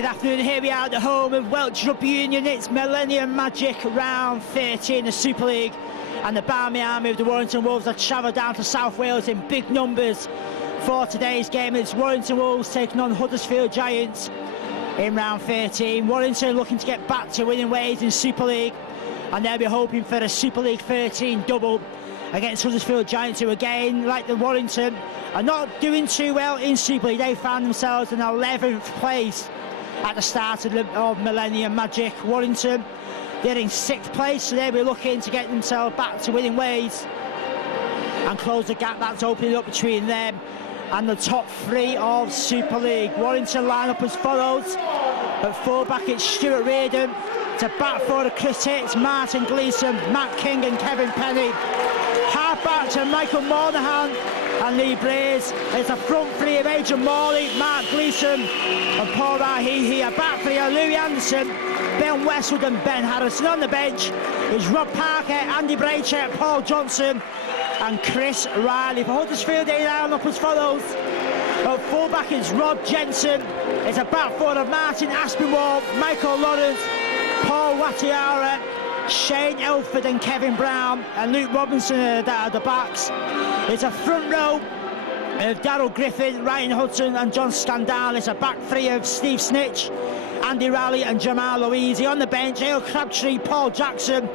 Good afternoon, here we are at the home of Welsh Rugby Union. It's Millennium Magic round 13 the Super League, and the Barmy Army of the Warrington Wolves have travelled down to South Wales in big numbers for today's game. It's Warrington Wolves taking on Huddersfield Giants in round 13. Warrington looking to get back to winning ways in Super League, and they'll be hoping for a Super League 13 double against Huddersfield Giants, who again, like the Warrington, are not doing too well in Super League. They found themselves in 11th place at the start of Millennium Magic. Warrington, they're in 6th place, so they'll be looking to get themselves back to winning ways and close the gap that's opening up between them and the top 3 of Super League. Warrington line up as follows. At full-back it's Stuart Reardon. To back forward Chris Hicks, Martin Gleeson, Matt King and Kevin Penny. Half-back to Michael Monahan and Lee Braze. It's a front 3 of Adrian Morley, Mark Gleeson and Paul Rahihi. A back 3 of Louis Anderson, Ben Westwood and Ben Harrison. On the bench is Rob Parker, Andy Braychett, Paul Johnson and Chris Riley. For Huddersfield, they line up as follows. At full-back is Rob Jensen. It's a back 4 of Martin Aspinwall, Michael Lawrence, Paul Wattiara, Shane Elford and Kevin Brown, and Luke Robinson at the backs. It's a front row of Darryl Griffin, Ryan Hudson and John Scandal. It's a back 3 of Steve Snitch, Andy Raleigh and Jamal Louisi. On the bench, Ale Crabtree, Paul Jackson,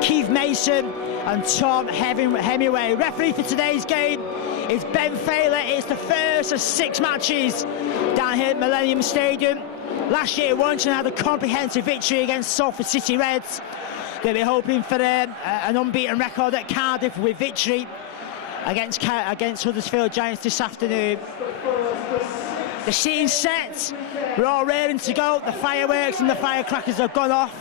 Keith Mason and Tom Hemingway. Referee for today's game is Ben Fayler. It's the first of 6 matches down here at Millennium Stadium. Last year, Warrington had a comprehensive victory against Salford City Reds. They'll be hoping for an unbeaten record at Cardiff with victory against Huddersfield Giants this afternoon. The scene's set. We're all raring to go. The fireworks and the firecrackers have gone off.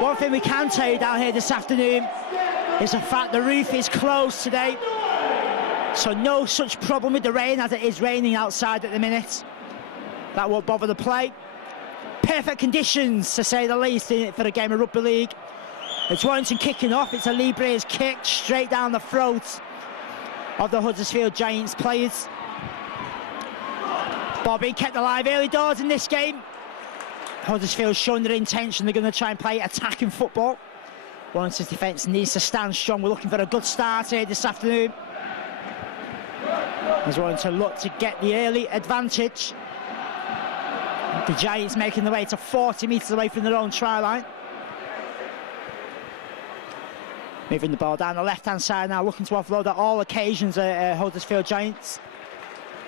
One thing we can tell you down here this afternoon is the fact the roof is closed today. So no such problem with the rain, as it is raining outside at the minute. That won't bother the play. Perfect conditions, to say the least, for a game of rugby league. It's Warrington kicking off. It's a Lee Braze kick straight down the throat of the Huddersfield Giants players. Bobby kept alive early doors in this game. Huddersfield showing their intention. They're going to try and play attacking football. Warrington's defence needs to stand strong. We're looking for a good start here this afternoon, as Warrington look to get the early advantage. The Giants making their way to 40 metres away from their own try line. Moving the ball down the left-hand side now, looking to offload at all occasions Huddersfield Giants.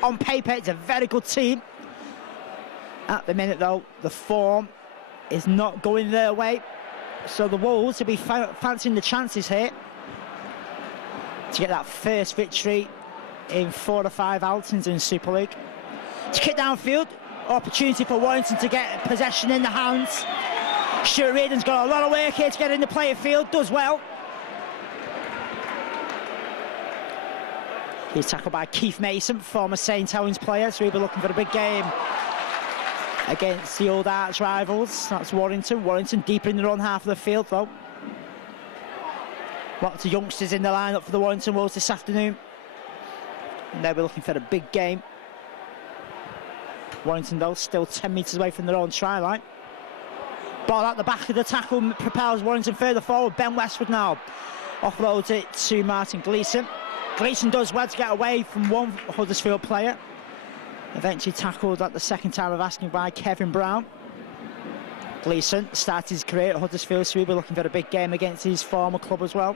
On paper, it's a very good team. At the minute, though, the form is not going their way. So the Wolves will be fancying the chances here to get that first victory in 4 or 5 outings in Super League. To kick downfield, opportunity for Warrington to get possession in the hands. Stuart Reardon's got a lot of work here to get in the player field, does well. He's tackled by Keith Mason, former St Helens player, so he'll be looking for a big game against the old arch rivals. That's Warrington. Warrington deeper in their own half of the field, though. Lots of youngsters in the lineup for the Warrington Wolves this afternoon, and they'll be looking for a big game. Warrington, though, still 10 metres away from their own try line. Ball at the back of the tackle propels Warrington further forward. Ben Westwood now offloads it to Martin Gleeson. Gleeson does well to get away from one Huddersfield player. Eventually tackled at the second time of asking by Kevin Brown. Gleeson started his career at Huddersfield, so he'll be looking for a big game against his former club as well.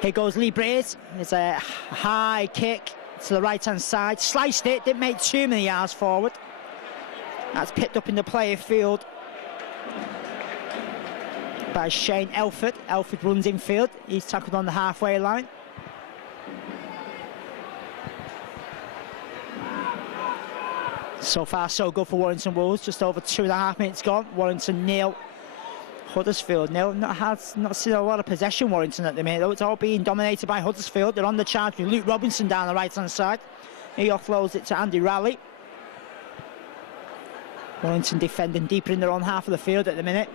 Here goes Lee Braze. It's a high kick to the right-hand side. Sliced it, didn't make too many yards forward. That's picked up in the player field by Shane Elford. Elford runs infield. He's tackled on the halfway line. So far, so good for Warrington Wolves. Just over 2.5 minutes gone. Warrington 0. Huddersfield 0. Not seen a lot of possession, Warrington, at the minute, though. It's all being dominated by Huddersfield. They're on the charge with Luke Robinson down the right-hand side. He offloads it to Andy Raleigh. Warrington defending deeper in their own half of the field at the minute,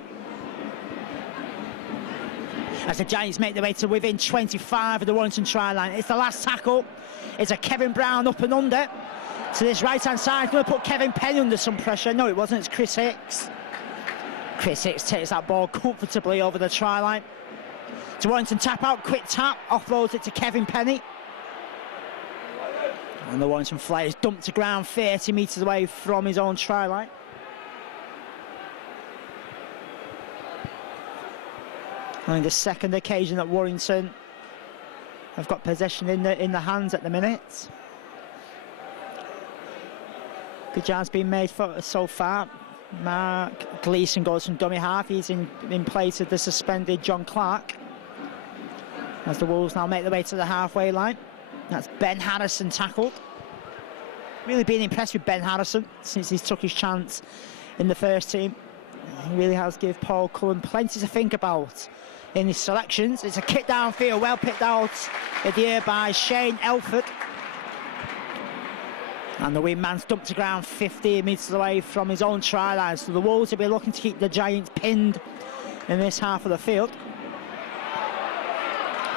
as the Giants make their way to within 25 of the Warrington try line. It's the last tackle. It's a Kevin Brown up and under. to this right-hand side. Going to put Kevin Penny under some pressure. No, it wasn't. It's Chris Hicks. Chris Hicks takes that ball comfortably over the try line. To Warrington tap out, quick tap, offloads it to Kevin Penny. And the Warrington Flyers dumped to ground 30 metres away from his own try line. And the second occasion that Warrington have got possession in the hands at the minute. Good job's been made so far. Mark Gleeson goes from dummy half. He's in place of the suspended John Clark. As the Wolves now make their way to the halfway line. That's Ben Harrison tackled. Really been impressed with Ben Harrison since he took his chance in the first team. He really has given Paul Cullen plenty to think about in his selections. It's a kick downfield, well picked out at the air by Shane Elford. And the wingman's dumped to ground 15 metres away from his own try line. So the Wolves will be looking to keep the Giants pinned in this half of the field.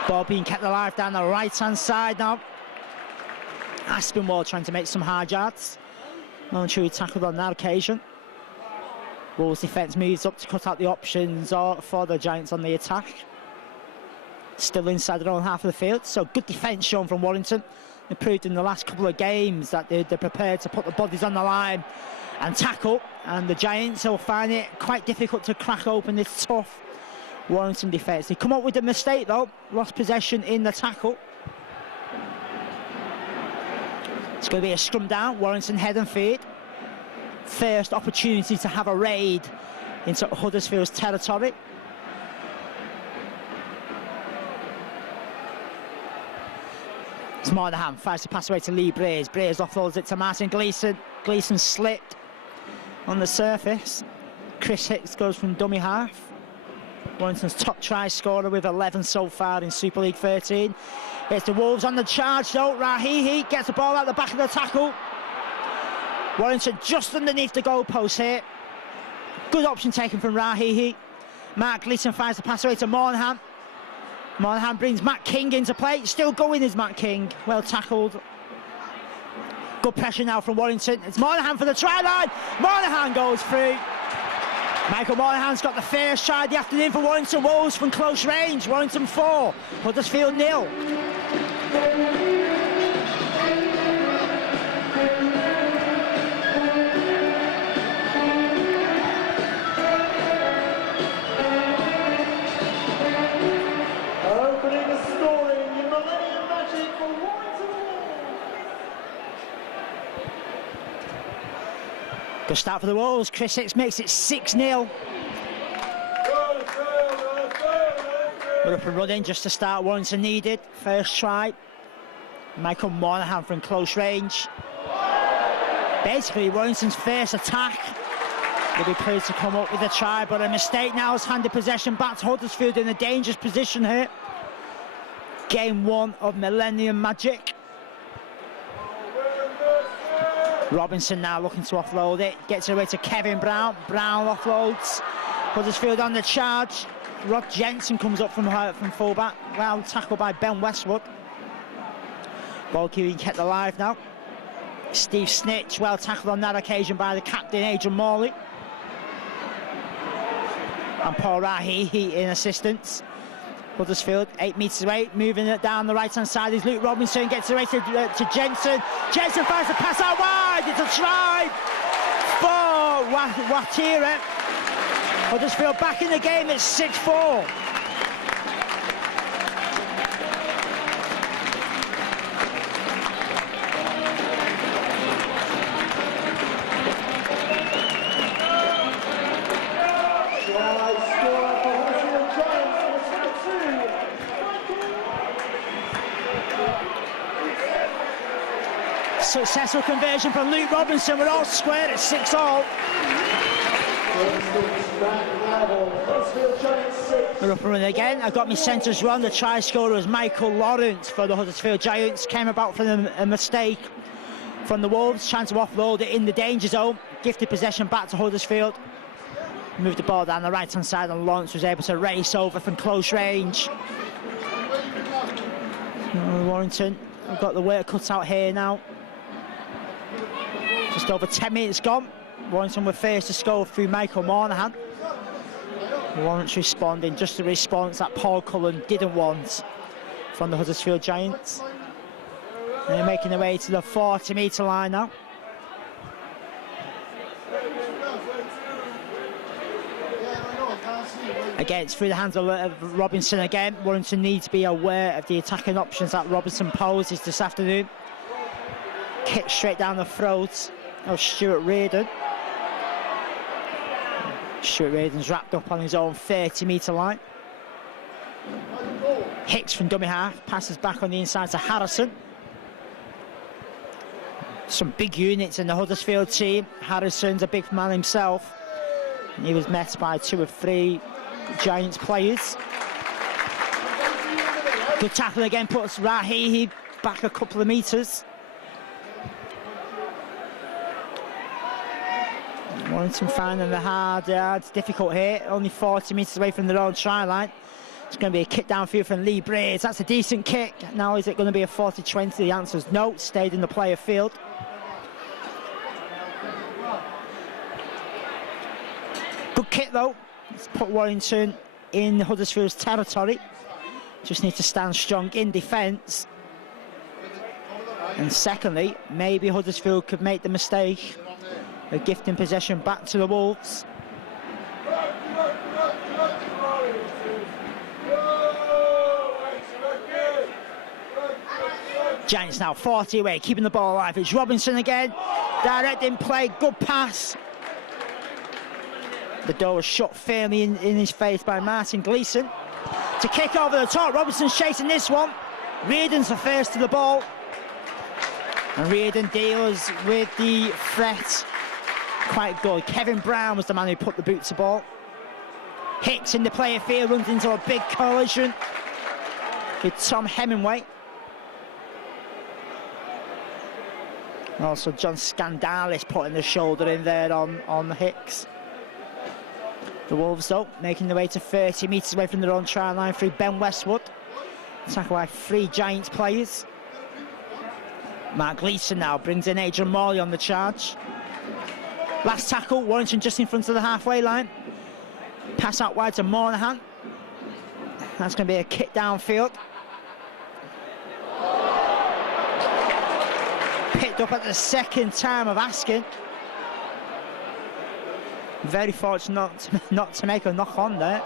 Ball being kept alive down the right-hand side now. Aspinwall trying to make some hard yards. Momentary tackled on that occasion. Wolves defence moves up to cut out the options for the Giants on the attack. Still inside their own half of the field, so good defence shown from Warrington. They proved in the last couple of games that they're prepared to put the bodies on the line and tackle, and the Giants will find it quite difficult to crack open this tough Warrington defence. They come up with a mistake though, lost possession in the tackle. It's going to be a scrum down, Warrington head and feed. First opportunity to have a raid into Huddersfield's territory. It's Moynihan, fires the pass away to Lee Breers. Breers offloads it to Martin Gleeson. Gleeson slipped on the surface. Chris Hicks goes from dummy half. Warrington's top try scorer with 11 so far in Super League 13. It's the Wolves on the charge though. Rahihi gets the ball out the back of the tackle. Warrington just underneath the goalpost here. Good option taken from Rahihi. Mark Gleeson fires the pass away to Moynihan. Moynihan brings Matt King into play. Still going is Matt King. Well tackled. Good pressure now from Warrington. It's Moynihan for the try line. Moynihan goes through. Michael Moynihan's got the first try of the afternoon for Warrington Wolves from close range. Warrington 4, Huddersfield 0. Opening the scoring in Millennium Magic for Warrington Wolves. Good start for the Wolves. Chris Hicks makes it 6-0. We're up and running just to start. Warrington needed. First try. Michael Moynihan from close range. Basically, Warrington's first attack. They'll be pleased to come up with a try, but a mistake now has handed possession back to Huddersfield in a dangerous position here. Game 1 of Millennium Magic. Robinson now looking to offload it. Gets it away to Kevin Brown. Brown offloads. Huddersfield on the charge. Rod Jensen comes up from fullback. Well tackled by Ben Westwood. Ball being kept alive now. Steve Snitch well tackled on that occasion by the captain Adrian Morley. And Paul Rahihi in assistance. Huddersfield 8 metres away, moving it down the right hand side is Luke Robinson, gets it away to Jensen. Jensen fires the pass out wide. It's a try for Watira. Huddersfield back in the game at 6-4. Successful conversion from Luke Robinson. We're all squared at 6-all. We're up and running again. I've got my centres run. The try scorer was Michael Lawrence for the Huddersfield Giants. Came about from a mistake from the Wolves, trying to offload it in the danger zone. Gifted possession back to Huddersfield. Moved the ball down the right hand side and Lawrence was able to race over from close range. Warrington have got the work cut out here now. Just over 10 minutes gone. Warrington were first to score through Michael Monahan. Warrington responding, just a response that Paul Cullen didn't want from the Huddersfield Giants. And they're making their way to the 40-metre line now. Again, it's through the hands of Robinson again. Warrington need to be aware of the attacking options that Robinson poses this afternoon. Kick straight down the throat of Stuart Reardon. Stuart Reardon's wrapped up on his own 30-metre line. Hicks from dummy half, passes back on the inside to Harrison. Some big units in the Huddersfield team. Harrison's a big man himself. And he was met by 2 of 3 Giants players. Good tackle again, puts Rahihi back a couple of metres. Warrington finding the hard yards, difficult here, only 40 metres away from their own try line. It's going to be a kick downfield from Lee Braids. That's a decent kick. Now, is it going to be a 40-20? The answer is no. It stayed in the player field. Good kick though. It's put Warrington in Huddersfield's territory. Just need to stand strong in defence. And secondly, maybe Huddersfield could make the mistake of gifting possession back to the Wolves. Giants now 40 away, keeping the ball alive. It's Robinson again, direct in play, good pass. The door was shut firmly in his face by Martin Gleeson. To kick over the top, Robinson's chasing this one. Reardon's the first to the ball. And Reardon deals with the threat quite good. Kevin Brown was the man who put the boot to ball. Hicks in the player field, runs into a big collision with Tom Hemingway. Also John Scandalis putting the shoulder in there on Hicks. The Wolves though, making their way to 30 metres away from their own try line through Ben Westwood. Tackled by 3 Giants players. Mark Gleeson now brings in Adrian Morley on the charge. Last tackle, Warrington just in front of the halfway line. Pass out wide to Monahan. That's going to be a kick downfield. Picked up at the second time of asking. Very fortunate not to make a knock on there.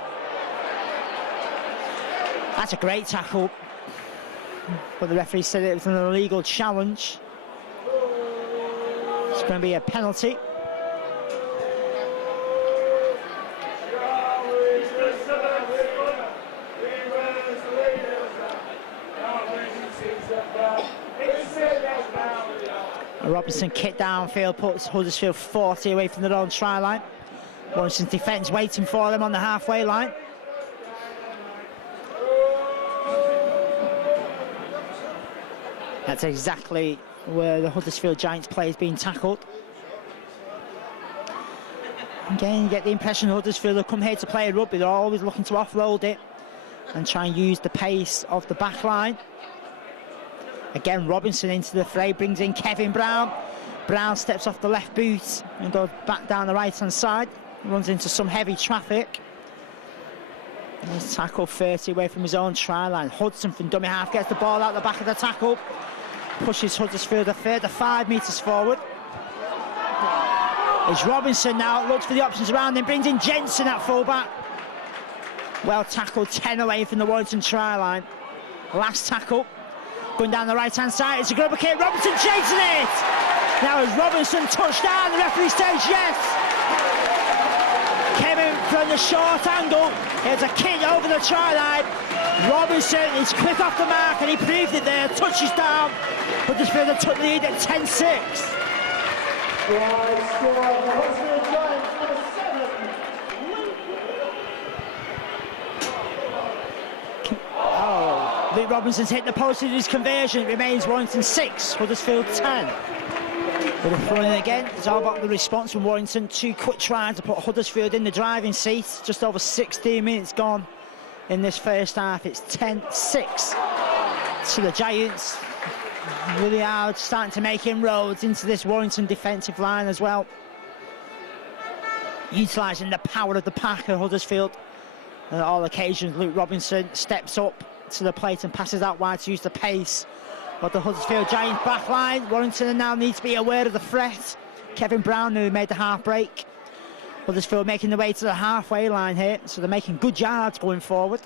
That's a great tackle. But the referee said it was an illegal challenge. It's going to be a penalty. Robinson kick downfield, puts Huddersfield 40 away from their own try line. Warrington's defence waiting for them on the halfway line. That's exactly where the Huddersfield Giants player is being tackled. Again, you get the impression Huddersfield have come here to play rugby. They're always looking to offload it and try and use the pace of the back line. Again, Robinson into the fray, brings in Kevin Brown. Brown steps off the left boot and goes back down the right-hand side. Runs into some heavy traffic. And he's tackled 30 away from his own try line. Hudson from dummy half gets the ball out the back of the tackle. Pushes Huddersfield a further 5 metres forward. It's Robinson now, looks for the options around him, brings in Jensen at full-back. Well tackled, 10 away from the Warrington try line. Last tackle. Going down the right-hand side, it's a grubber kick, Robinson chasing it! Now as Robinson touchdown, the referee says yes! Came in from the short angle, here's a kick over the try line. Robinson is quick off the mark and he proved it there, touches down. Huddersfield took the lead at 10-6. Luke Robinson's hit the post with his conversion. It remains Warrington 6, Huddersfield 10. With a throw in again, it's all about the response from Warrington. 2 quick tries to put Huddersfield in the driving seat. Just over 16 minutes gone in this first half. It's 10-6 to the Giants. really are starting to make inroads into this Warrington defensive line as well. Utilising the power of the pack at Huddersfield. On all occasions, Luke Robinson steps up to the plate and passes out wide to use the pace of the Huddersfield Giants back line. Warrington now needs to be aware of the threat. Kevin Brown, who made the half break. Huddersfield making their way to the halfway line here, so they're making good yards going forward.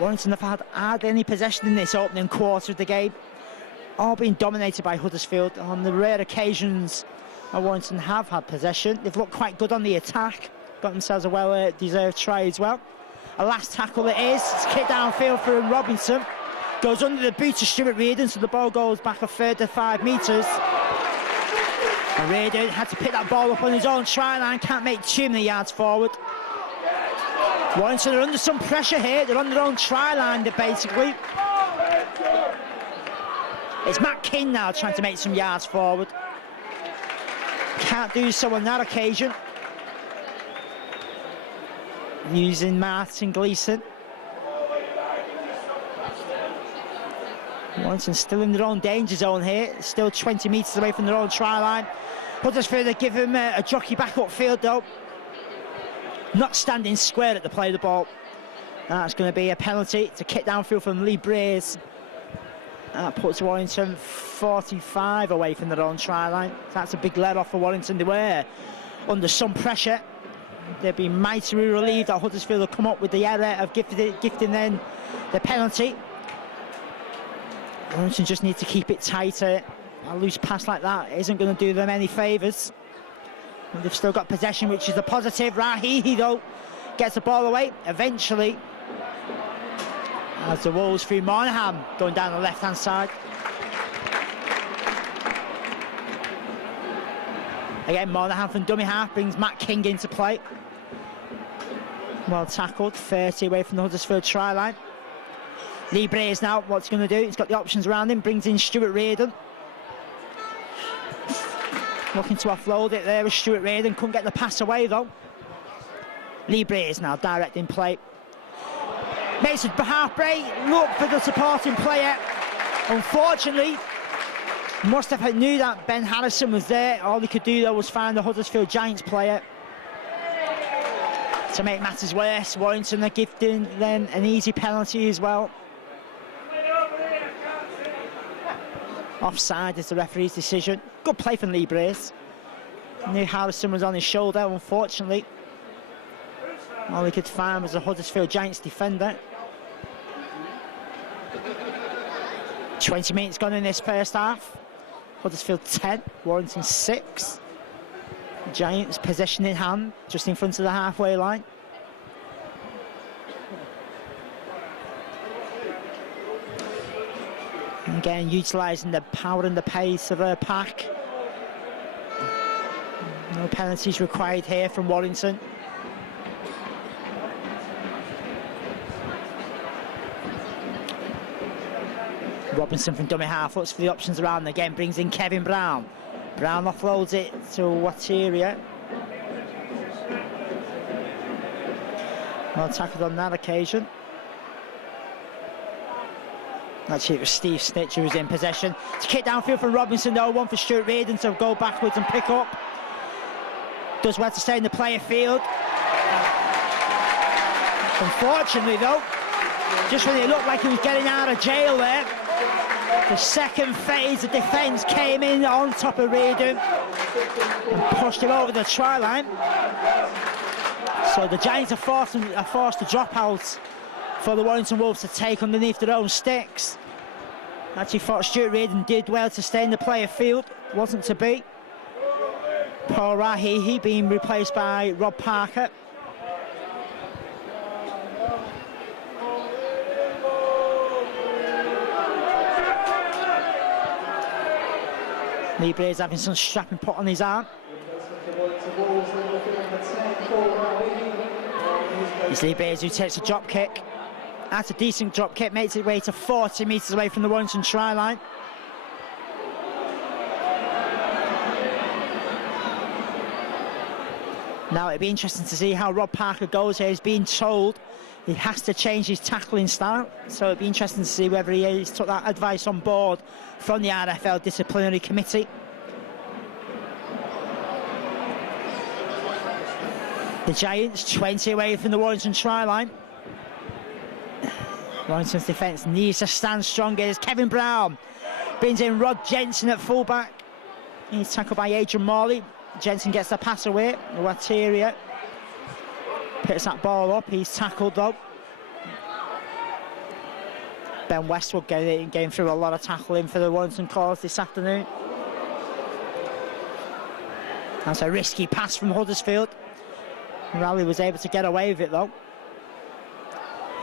Warrington have had hardly any possession in this opening quarter of the game, all being dominated by Huddersfield. On the rare occasions Warrington have had possession, they've looked quite good on the attack, got themselves a well-deserved try as well. A last tackle it is, it's kicked downfield for Robinson, goes under the boot of Stuart Reardon, so the ball goes back a further 5 metres. And Reardon had to pick that ball up on his own try line, can't make too many yards forward. Warrington are under some pressure here, they're on their own try line basically. It's Matt King now trying to make some yards forward. Can't do so on that occasion. Using Martin Gleeson. Warrington still in their own danger zone here, still 20 metres away from their own try line. Huddersfield give him a jockey back upfield though. Not standing square at the play of the ball. That's going to be a penalty. It's a kick downfield from Lee Braze. That puts Warrington 45 away from their own try line. That's a big let off for Warrington. They were under some pressure. They'd be mightily relieved that Huddersfield will come up with the error of gifting them the penalty. Warrington just need to keep it tighter. A loose pass like that isn't going to do them any favours. They've still got possession, which is a positive. Rahihi, though, gets the ball away eventually. As the Wolves through Monaghan going down the left-hand side. Again, Monaghan from dummy half brings Matt King into play. Well tackled, 30 away from the Huddersfield try line. Lee Braze now, what's he going to do? He's got the options around him, brings in Stuart Reardon. Looking to offload it there with Stuart Reardon, couldn't get the pass away though. Lee Braze now directing play. Makes a half break, look for the supporting player. Unfortunately, must have knew that Ben Harrison was there. All he could do though was find the Huddersfield Giants player. To make matters worse, Warrington are gifting them an easy penalty as well. Offside is the referee's decision. Good play from Lee Brace. Knew Harrison was on his shoulder, unfortunately. All he could find was a Huddersfield Giants defender. 20 minutes gone in this first half. Huddersfield 10, Warrington 6. Giants possession in hand, just in front of the halfway line. Again, utilising the power and the pace of their pack. No penalties required here from Warrington. Robinson from dummy half, looks for the options around again, brings in Kevin Brown. Brown offloads it to Wateria. Well tackled on that occasion. Actually, it was Steve Snitch who was in possession. It's a kick downfield from Robinson though, one for Stuart Reardon to go backwards and pick up. Does well to stay in the player field. Unfortunately though, just when it looked like he was getting out of jail there, the second phase of defence came in on top of Reardon and pushed him over the try line. So the Giants are forced to drop out for the Warrington Wolves to take underneath their own sticks. Actually thought Stuart Reardon did well to stay in the player field, wasn't to be. Paul Rahihi being replaced by Rob Parker. Lee Braze having some strapping put on his arm. It's Lee Braze who takes a drop kick. That's a decent drop kick, makes its way to 40 metres away from the Warrington try line. Now it'd be interesting to see how Rob Parker goes here. He's being told he has to change his tackling style, so it'd be interesting to see whether he's took that advice on board from the RFL disciplinary committee. The Giants 20 away from the Warrington try line. Warrington's defence needs to stand stronger. As Kevin Brown brings in Rod Jensen at fullback. He's tackled by Adrian Morley. Jensen gets the pass away. Wateria picks that ball up. He's tackled though. Ben Westwood getting through a lot of tackling for the Warrington cause this afternoon. That's a risky pass from Huddersfield. Raleigh was able to get away with it though.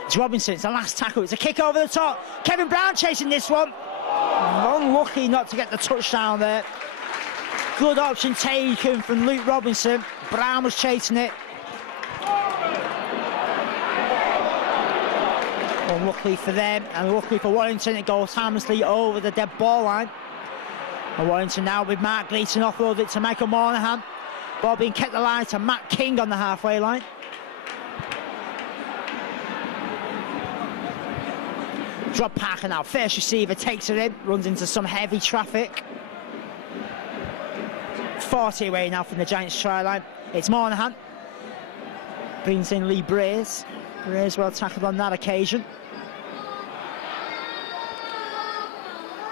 It's Robinson, it's the last tackle, it's a kick over the top. Kevin Brown chasing this one. Unlucky not to get the touchdown there. Good option taken from Luke Robinson. Brown was chasing it. Unluckily for them, and luckily for Warrington, it goes harmlessly over the dead ball line. And Warrington now with Mark Gleeson offloaded it to Michael Monahan. Ball being kept alive to Matt King on the halfway line. Rob Parker now, first receiver, takes it in, runs into some heavy traffic. 40 away now from the Giants try line. It's Monahan. Brings in Lee Braze. Braze well tackled on that occasion.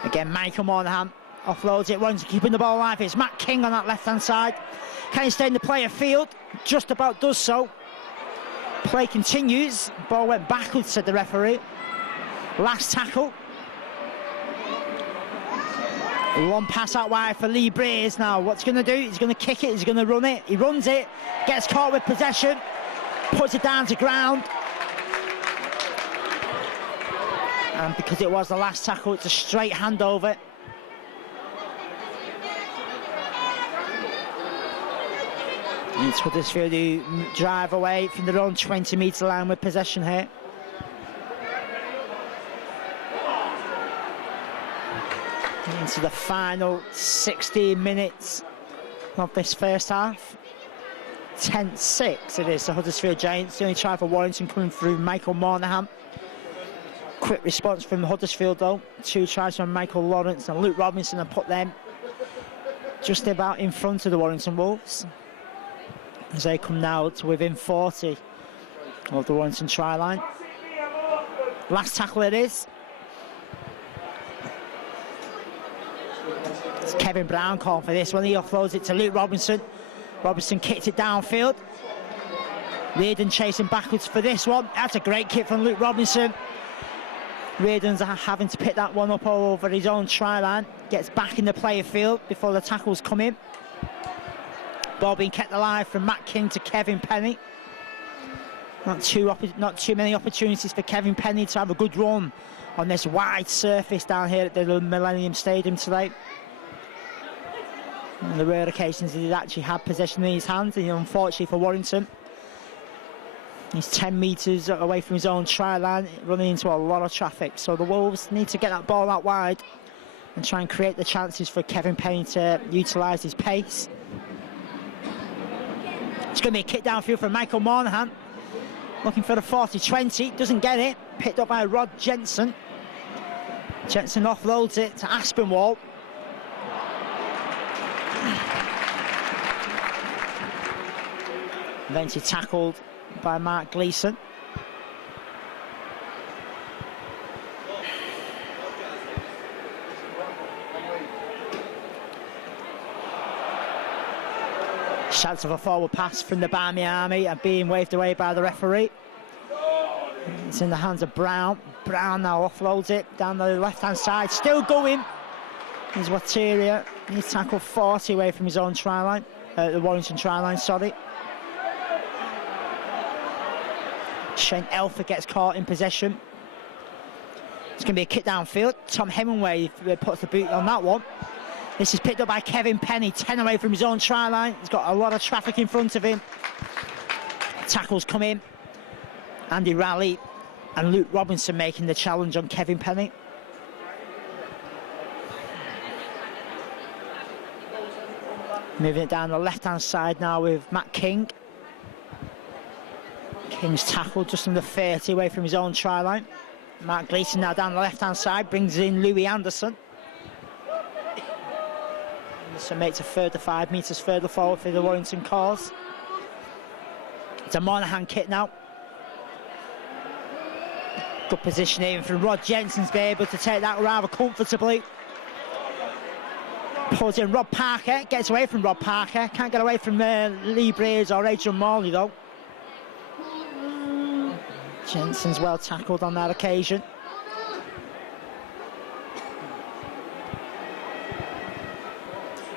Again, Michael Monahan offloads it, runs, keeping the ball alive. It's Matt King on that left-hand side. Can he stay in the player field? Just about does so. Play continues. Ball went backwards, said the referee. Last tackle. One pass out wide for Lee Braze now. What's he going to do? He's going to kick it, he's going to run it. He runs it, gets caught with possession, puts it down to ground. And because it was the last tackle, it's a straight handover. It's Huddersfield who drive away from their own 20-metre line with possession here. Into the final 16 minutes of this first half. 10-6 it is, the Huddersfield Giants. The only try for Warrington coming through Michael Monahan. Quick response from Huddersfield though. 2 tries from Michael Lawrence and Luke Robinson have put them just about in front of the Warrington Wolves, as they come now to within 40 of the Warrington try line. Last tackle it is. It's Kevin Brown calling for this one. He offloads it to Luke Robinson. Robinson kicked it downfield. Reardon chasing backwards for this one. That's a great kick from Luke Robinson. Reardon's having to pick that one up all over his own try line. Gets back in the player field before the tackles come in. Ball being kept alive from Matt King to Kevin Penny. Not too many opportunities for Kevin Penny to have a good run on this wide surface down here at the Millennium Stadium today. On the rare occasions he actually had possession in his hands, and unfortunately for Warrington, he's 10 metres away from his own try line, running into a lot of traffic. So the Wolves need to get that ball out wide and try and create the chances for Kevin Penny to utilise his pace. It's going to be a kick downfield from Michael Monahan, looking for the 40-20, doesn't get it, picked up by Rod Jensen. Jensen offloads it to Aspinwall. Eventually tackled by Mark Gleeson. Chance of a forward pass from the Barmy Army and being waved away by the referee. It's in the hands of Brown. Brown now offloads it down the left-hand side. Still going. Here's Wateria. He's tackled 40 away from his own try line. The Warrington try line, sorry. Shane Elford gets caught in possession. It's going to be a kick downfield. Tom Hemingway puts the boot on that one. This is picked up by Kevin Penny, 10 away from his own try line. He's got a lot of traffic in front of him. Tackles come in. Andy Raleigh and Luke Robinson making the challenge on Kevin Penny. Moving it down the left-hand side now with Matt King. King's tackled just under 30 away from his own try line. Mark Gleeson now down the left-hand side, brings in Louis Anderson. Anderson makes a further 5 metres further forward for the Warrington cause. It's a Monaghan kick now. Good position even from Rod Jensen's be able to take that rather comfortably. Pulls in Rob Parker, gets away from Rob Parker, can't get away from Lee Brays or Adrian Morley though. Jensen's well tackled on that occasion.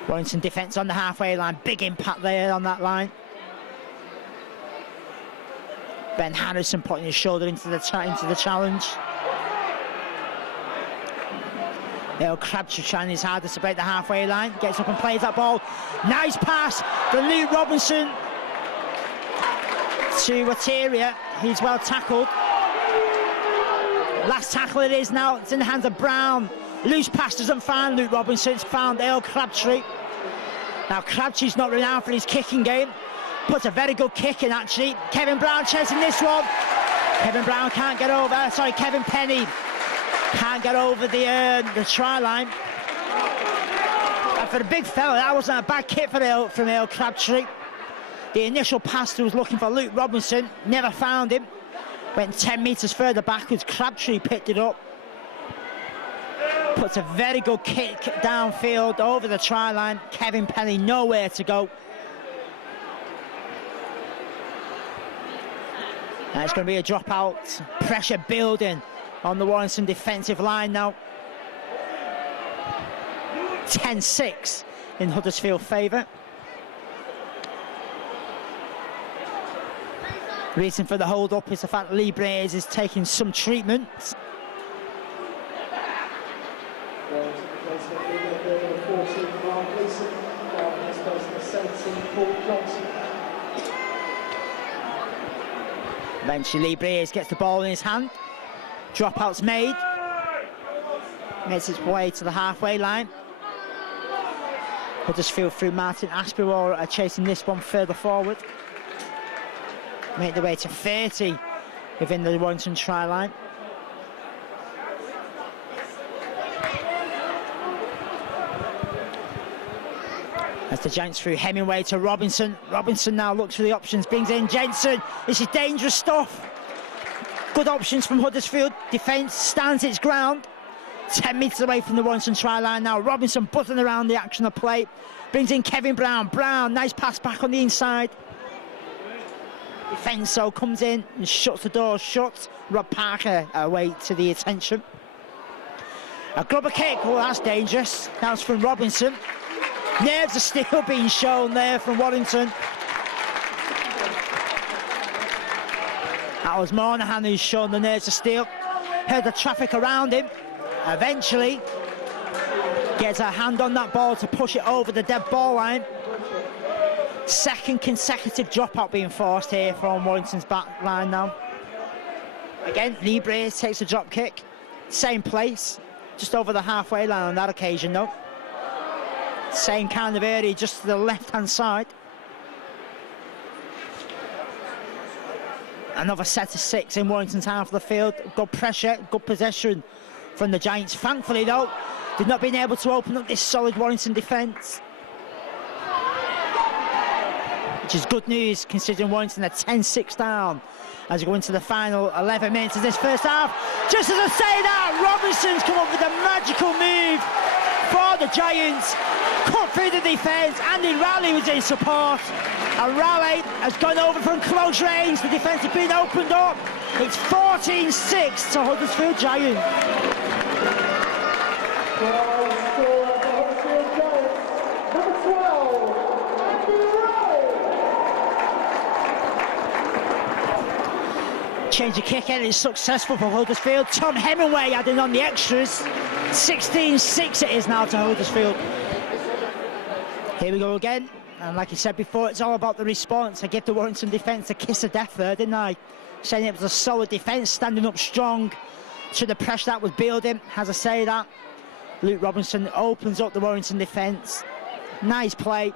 Warrington defence on the halfway line, big impact there on that line. Ben Harrison putting his shoulder into the challenge. Earl Crabtree trying his hardest to break the halfway line, gets up and plays that ball. Nice pass from Luke Robinson to Wateria. He's well tackled. Last tackle it is now. It's in the hands of Brown. Loose pass doesn't find Luke Robinson. It's found Earl Crabtree. Now Crabtree's not renowned for his kicking game. Puts a very good kick in actually. Kevin Brown chasing this one. Kevin Brown can't get over. Sorry, Kevin Penny can't get over the try line. And for the big fella, that wasn't a bad kick from Earl Crabtree. The initial pass that was looking for Luke Robinson, never found him. Went 10 metres further backwards. Crabtree picked it up. Puts a very good kick downfield over the try line. Kevin Penny nowhere to go. And it's going to be a dropout. Pressure building on the Warrington defensive line now. 10-6 in Huddersfield favour. Reason for the hold-up is the fact that Lee Brays is taking some treatment. Eventually Lee Brays gets the ball in his hand. Dropout's made. Makes its way to the halfway line. Huddersfield through Martin Aspinwall are chasing this one further forward. Make their way to 30 within the Warrington try line. As the Giants through Hemingway to Robinson. Robinson now looks for the options, brings in Jensen. This is dangerous stuff. Good options from Huddersfield. Defence stands its ground. 10 metres away from the Warrington try line now. Robinson buzzing around the action of play. Brings in Kevin Brown. Brown, nice pass back on the inside. Defence so comes in and shuts the door shut. Rob Parker away to the attention. A grubber kick, oh that's dangerous. That's from Robinson. Nerves are still being shown there from Warrington. That was Monaghan who's shown the nerves of steel. Heard the traffic around him. Eventually gets a hand on that ball to push it over the dead ball line. Second consecutive dropout being forced here from Warrington's back line now. Again, Lee Brays takes a drop kick. Same place, just over the halfway line on that occasion though. Same kind of area, just to the left-hand side. Another set of 6 in Warrington's half of the field. Good pressure, good possession from the Giants. Thankfully, though, they've not been able to open up this solid Warrington defence. Which is good news, considering Warrington are 10-6 down as we go into the final 11 minutes of this first half. Just as I say that, Robinson's come up with a magical move for the Giants. Cut through the defence. Andy Raleigh was in support. And Raleigh has gone over from close range. The defence has been opened up. It's 14-6 to Huddersfield Giants. Change of kick and it's successful for Huddersfield. Tom Hemingway adding on the extras. 16-6 it is now to Huddersfield. Here we go again. And like I said before, it's all about the response. I gave the Warrington defence a kiss of death there, didn't I? Saying it was a solid defence, standing up strong to the pressure that was building. As I say that, Luke Robinson opens up the Warrington defence. Nice play.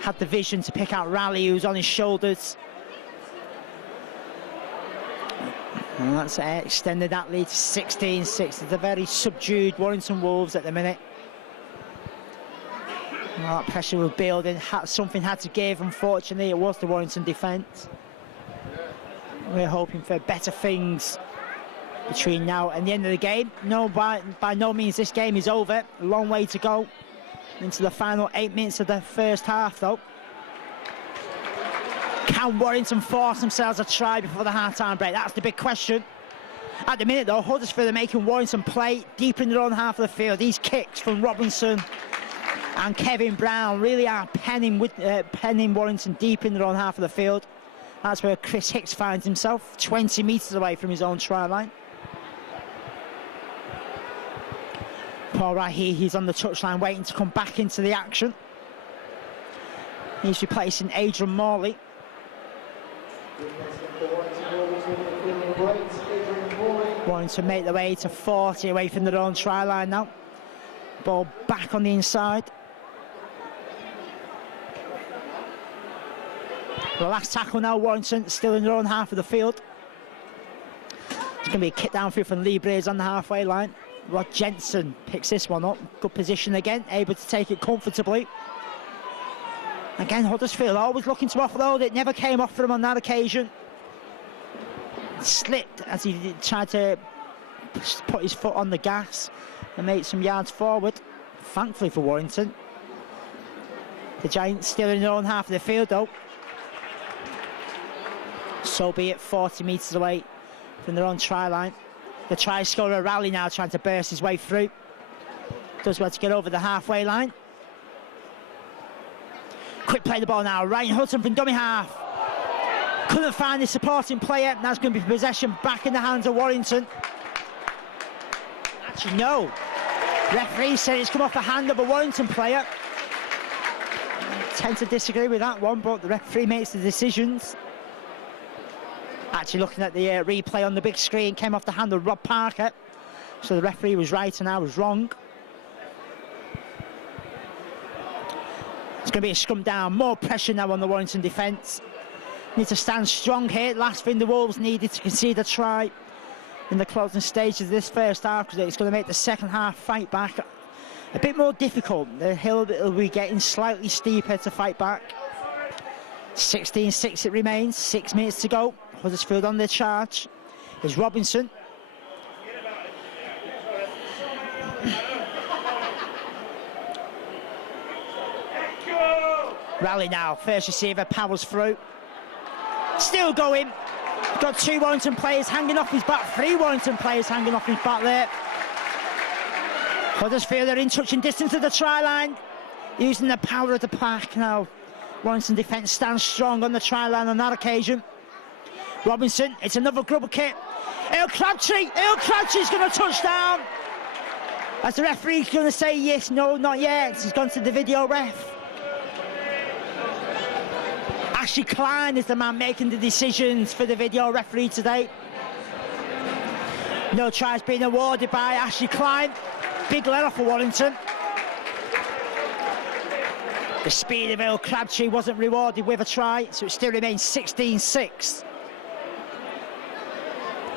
Had the vision to pick out Raleigh, who's on his shoulders. And that's extended that lead to 16-6. It's a very subdued Warrington Wolves at the minute. Well, that pressure was building. Something had to give. Unfortunately, it was the Warrington defence. We're hoping for better things between now and the end of the game. No, by no means this game is over. A long way to go into the final 8 minutes of the first half, though. Can Warrington force themselves a try before the half-time break? That's the big question. At the minute, though, Huddersfield are making Warrington play deep in their own half of the field. These kicks from Robinson and Kevin Brown really are penning Warrington deep in their own half of the field. That's where Chris Hicks finds himself, 20 metres away from his own try line. Paul Rahi, he's on the touchline waiting to come back into the action. He's replacing Adrian Morley. Wanting to make their way to 40 away from their own try line now. Ball back on the inside. The last tackle now, Warrington still in their own half of the field. It's going to be a kick down through from Lee Breers on the halfway line. Rod Jensen picks this one up. Good position again, able to take it comfortably. Again, Huddersfield always looking to offload. It never came off for him on that occasion. Slipped as he tried to put his foot on the gas and make some yards forward. Thankfully for Warrington. The Giants still in their own half of the field, though. So be it, 40 metres away from their own try line. The try scorer Rally now trying to burst his way through. Does well to get over the halfway line. Quick play the ball now. Ryan Hudson from dummy half. Couldn't find his supporting player. That's going to be possession back in the hands of Warrington. Actually, no. Referee said it's come off the hand of a Warrington player. I tend to disagree with that one, but the referee makes the decisions. Actually, looking at the replay on the big screen, came off the hand of Rob Parker. So the referee was right and I was wrong. It's going to be a scrum down. More pressure now on the Warrington defence. Need to stand strong here. Last thing the Wolves needed to concede a try in the closing stages of this first half, because it's going to make the second half fight back a bit more difficult. The hill will be getting slightly steeper to fight back. 16-6 it remains. 6 minutes to go. Huddersfield on their charge. Here's Robinson. Rally now. First receiver powers through. Still going. Got 2 Warrington players hanging off his back. 3 Warrington players hanging off his back there. Huddersfield are in touching distance of the try line. Using the power of the pack now. Warrington defence stands strong on the try line on that occasion. Robinson, it's another grubber kick. Earl Crabtree's going to touch down. As the referee's going to say yes, no, not yet. He's gone to the video ref. Ashley Klein is the man making the decisions for the video referee today. No tries being awarded by Ashley Klein. Big let off for Warrington. The speed of Earl Crabtree wasn't rewarded with a try, so it still remains 16-6.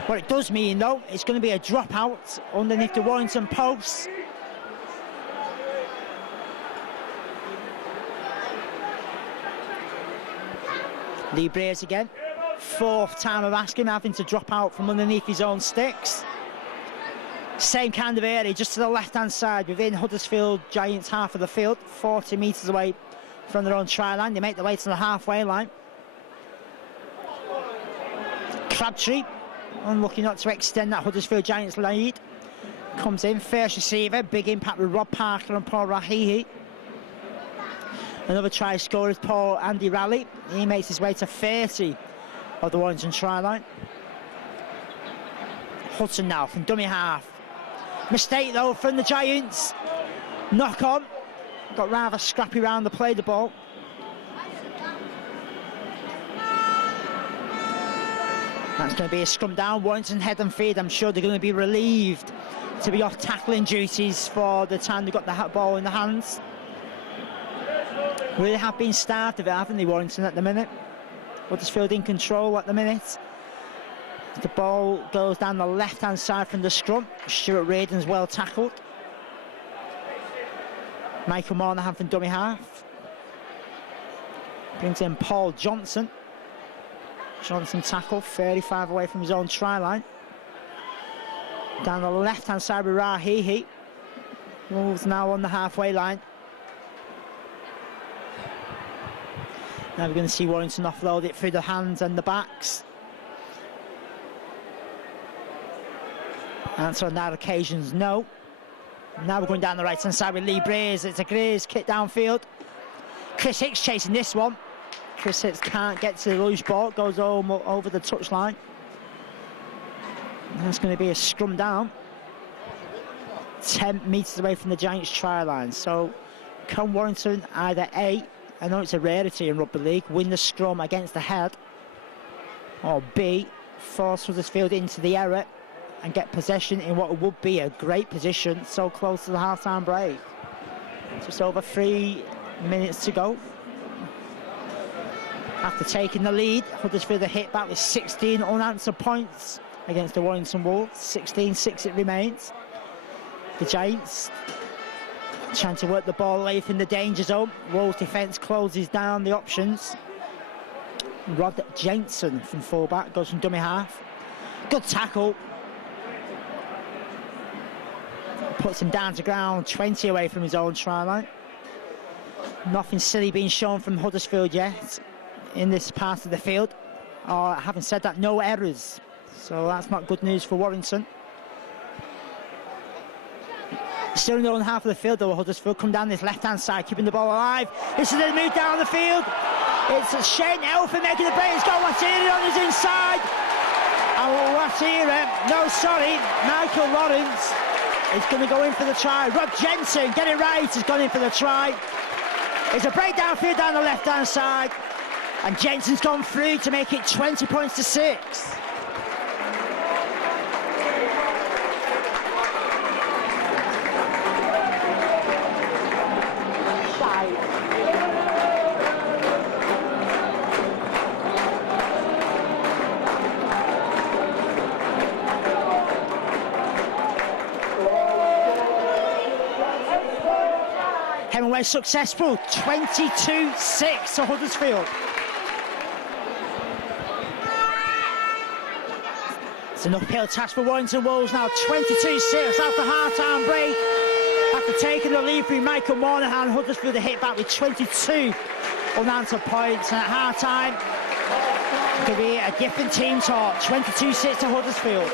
What it does mean, though, it's going to be a dropout underneath the Warrington posts. Lee Breers again. 4th time of asking, having to drop out from underneath his own sticks. Same kind of area, just to the left-hand side, within Huddersfield Giants half of the field, 40 metres away from their own try line. They make their way to the halfway line. Crabtree, unlucky not to extend that Huddersfield Giants lead. Comes in, first receiver, big impact with Rob Parker and Paul Rahihi. Another try scorer is Andy Rally. He makes his way to 30 of the Warrington try line. Hudson now from dummy half. Mistake though from the Giants. Knock on. Got rather scrappy round the play the ball. That's going to be a scrum down. Warrington head and feed. I'm sure they're going to be relieved to be off tackling duties for the time they got the ball in the hands. Really have been starved of it, haven't they, Warrington, at the minute? Huddersfield in control at the minute. The ball goes down the left-hand side from the scrum. Stuart Reardon's well tackled. Michael Monahan from dummy half. Brings in Paul Johnson. Johnson tackle, 35 away from his own try line. Down the left-hand side with Rahihi. Wolves now on the halfway line. Now we're going to see Warrington offload it through the hands and the backs. Answer on that occasions, no. Now we're going down the right-hand side with Lee Breers. It's a Greers kick downfield. Chris Hicks chasing this one. Chris Hicks can't get to the loose ball. It goes over the touchline. That's going to be a scrum down. 10 metres away from the Giants' try line. So can Warrington either A, I know it's a rarity in rugby league, win the scrum against the head, or B, force Huddersfield into the error and get possession in what would be a great position so close to the half-time break. Just over 3 minutes to go. After taking the lead, Huddersfield are hit back with 16 unanswered points against the Warrington Wolves. 16-6 it remains. The Giants trying to work the ball away from the danger zone. Wolves defence closes down the options. Rod Jensen from fullback goes from dummy half. Good tackle. Puts him down to ground, 20 away from his own try line. Nothing silly being shown from Huddersfield yet in this part of the field. Having said that, no errors. So that's not good news for Warrington. Still in their own half of the field though, Huddersfield come down this left-hand side, keeping the ball alive. This is the move down the field. It's Shane Elford making the break. It's got Watiri on his inside. And Watiri, no sorry, Michael Lawrence is going to go in for the try. Rob Jensen, get it right, has gone in for the try. It's a breakdown field down the left-hand side. And Jensen's gone through to make it 20 points to 6. Hemingway successful, 22-6 to Huddersfield. It's an uphill task for Warrington Wolves now, 22-6 after half-time break. After taking the lead through Michael Monahan, Huddersfield are hit back with 22 unanswered points. And at half-time, it could be a different team talk, 22-6 to Huddersfield.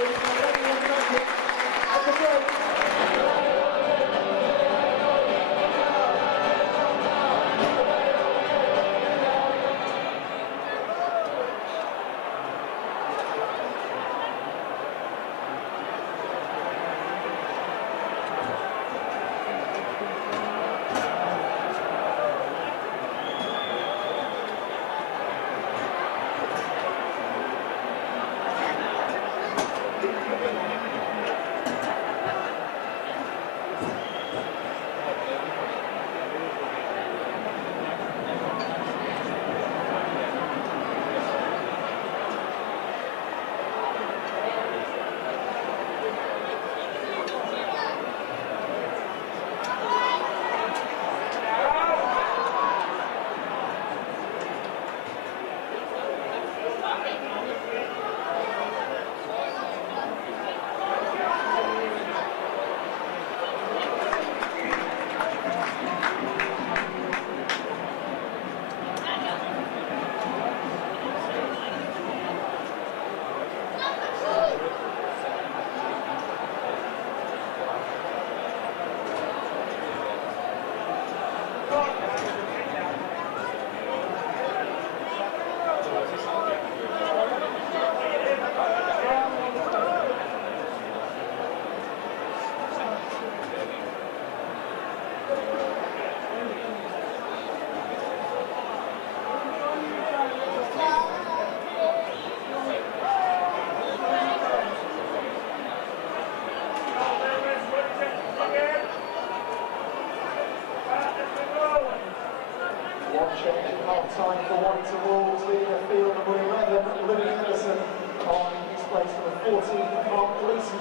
Time for Warrington Wolves, leading the field number 11, Louis Anderson on his place 14th Mark Gleeson.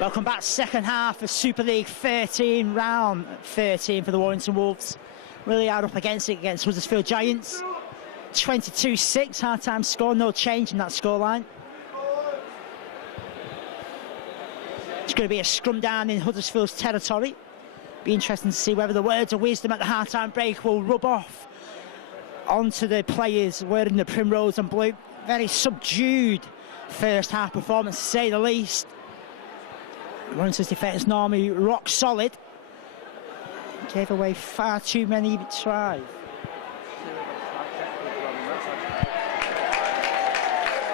Welcome back, second half of Super League 13, round 13 for the Warrington Wolves. Really hard up against it against Huddersfield Giants. 22-6 half-time score, no change in that scoreline. It's going to be a scrum down in Huddersfield's territory. Be interesting to see whether the words of wisdom at the half-time break will rub off onto the players wearing the primrose and blue. Very subdued first half performance, to say the least. Warrington's defence normally rock solid. Gave away far too many tries.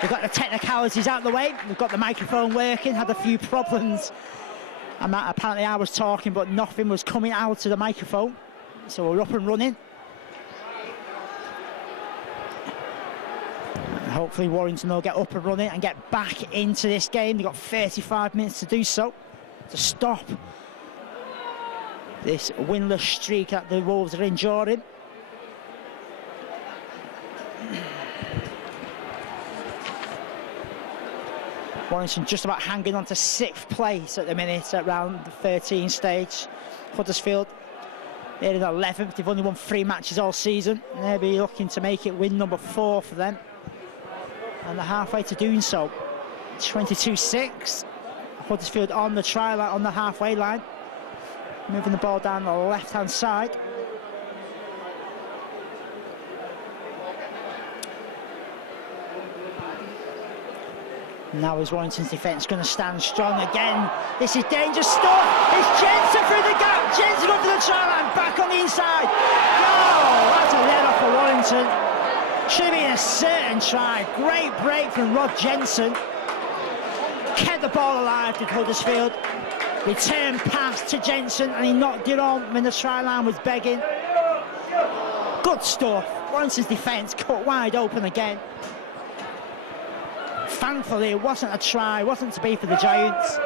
We've got the technicalities out of the way. We've got the microphone working. Had a few problems. Apparently I was talking, but nothing was coming out of the microphone. So we're up and running. And hopefully Warrington will get up and running and get back into this game. They've got 35 minutes to do so, to stop this winless streak that the Wolves are enduring. Warrington just about hanging on to 6th place at the minute at round the 13 stage. Huddersfield, they're in 11th. They've only won 3 matches all season. And they'll be looking to make it win number 4 for them. And they're halfway to doing so. 22-6. Huddersfield on the try line, on the halfway line. Moving the ball down the left-hand side. Now is Warrington's defence going to stand strong again. This is dangerous stuff. It's Jensen through the gap. Jensen up to the try line, back on the inside. Oh, that's a let off for Warrington. Should have been a certain try. Great break from Rod Jensen. Kept the ball alive, did Huddersfield. Return pass to Jensen, and he knocked it on when the try line was begging. Good stuff. Warrington's defence cut wide open again. Thankfully, it wasn't a try, wasn't to be for the Giants.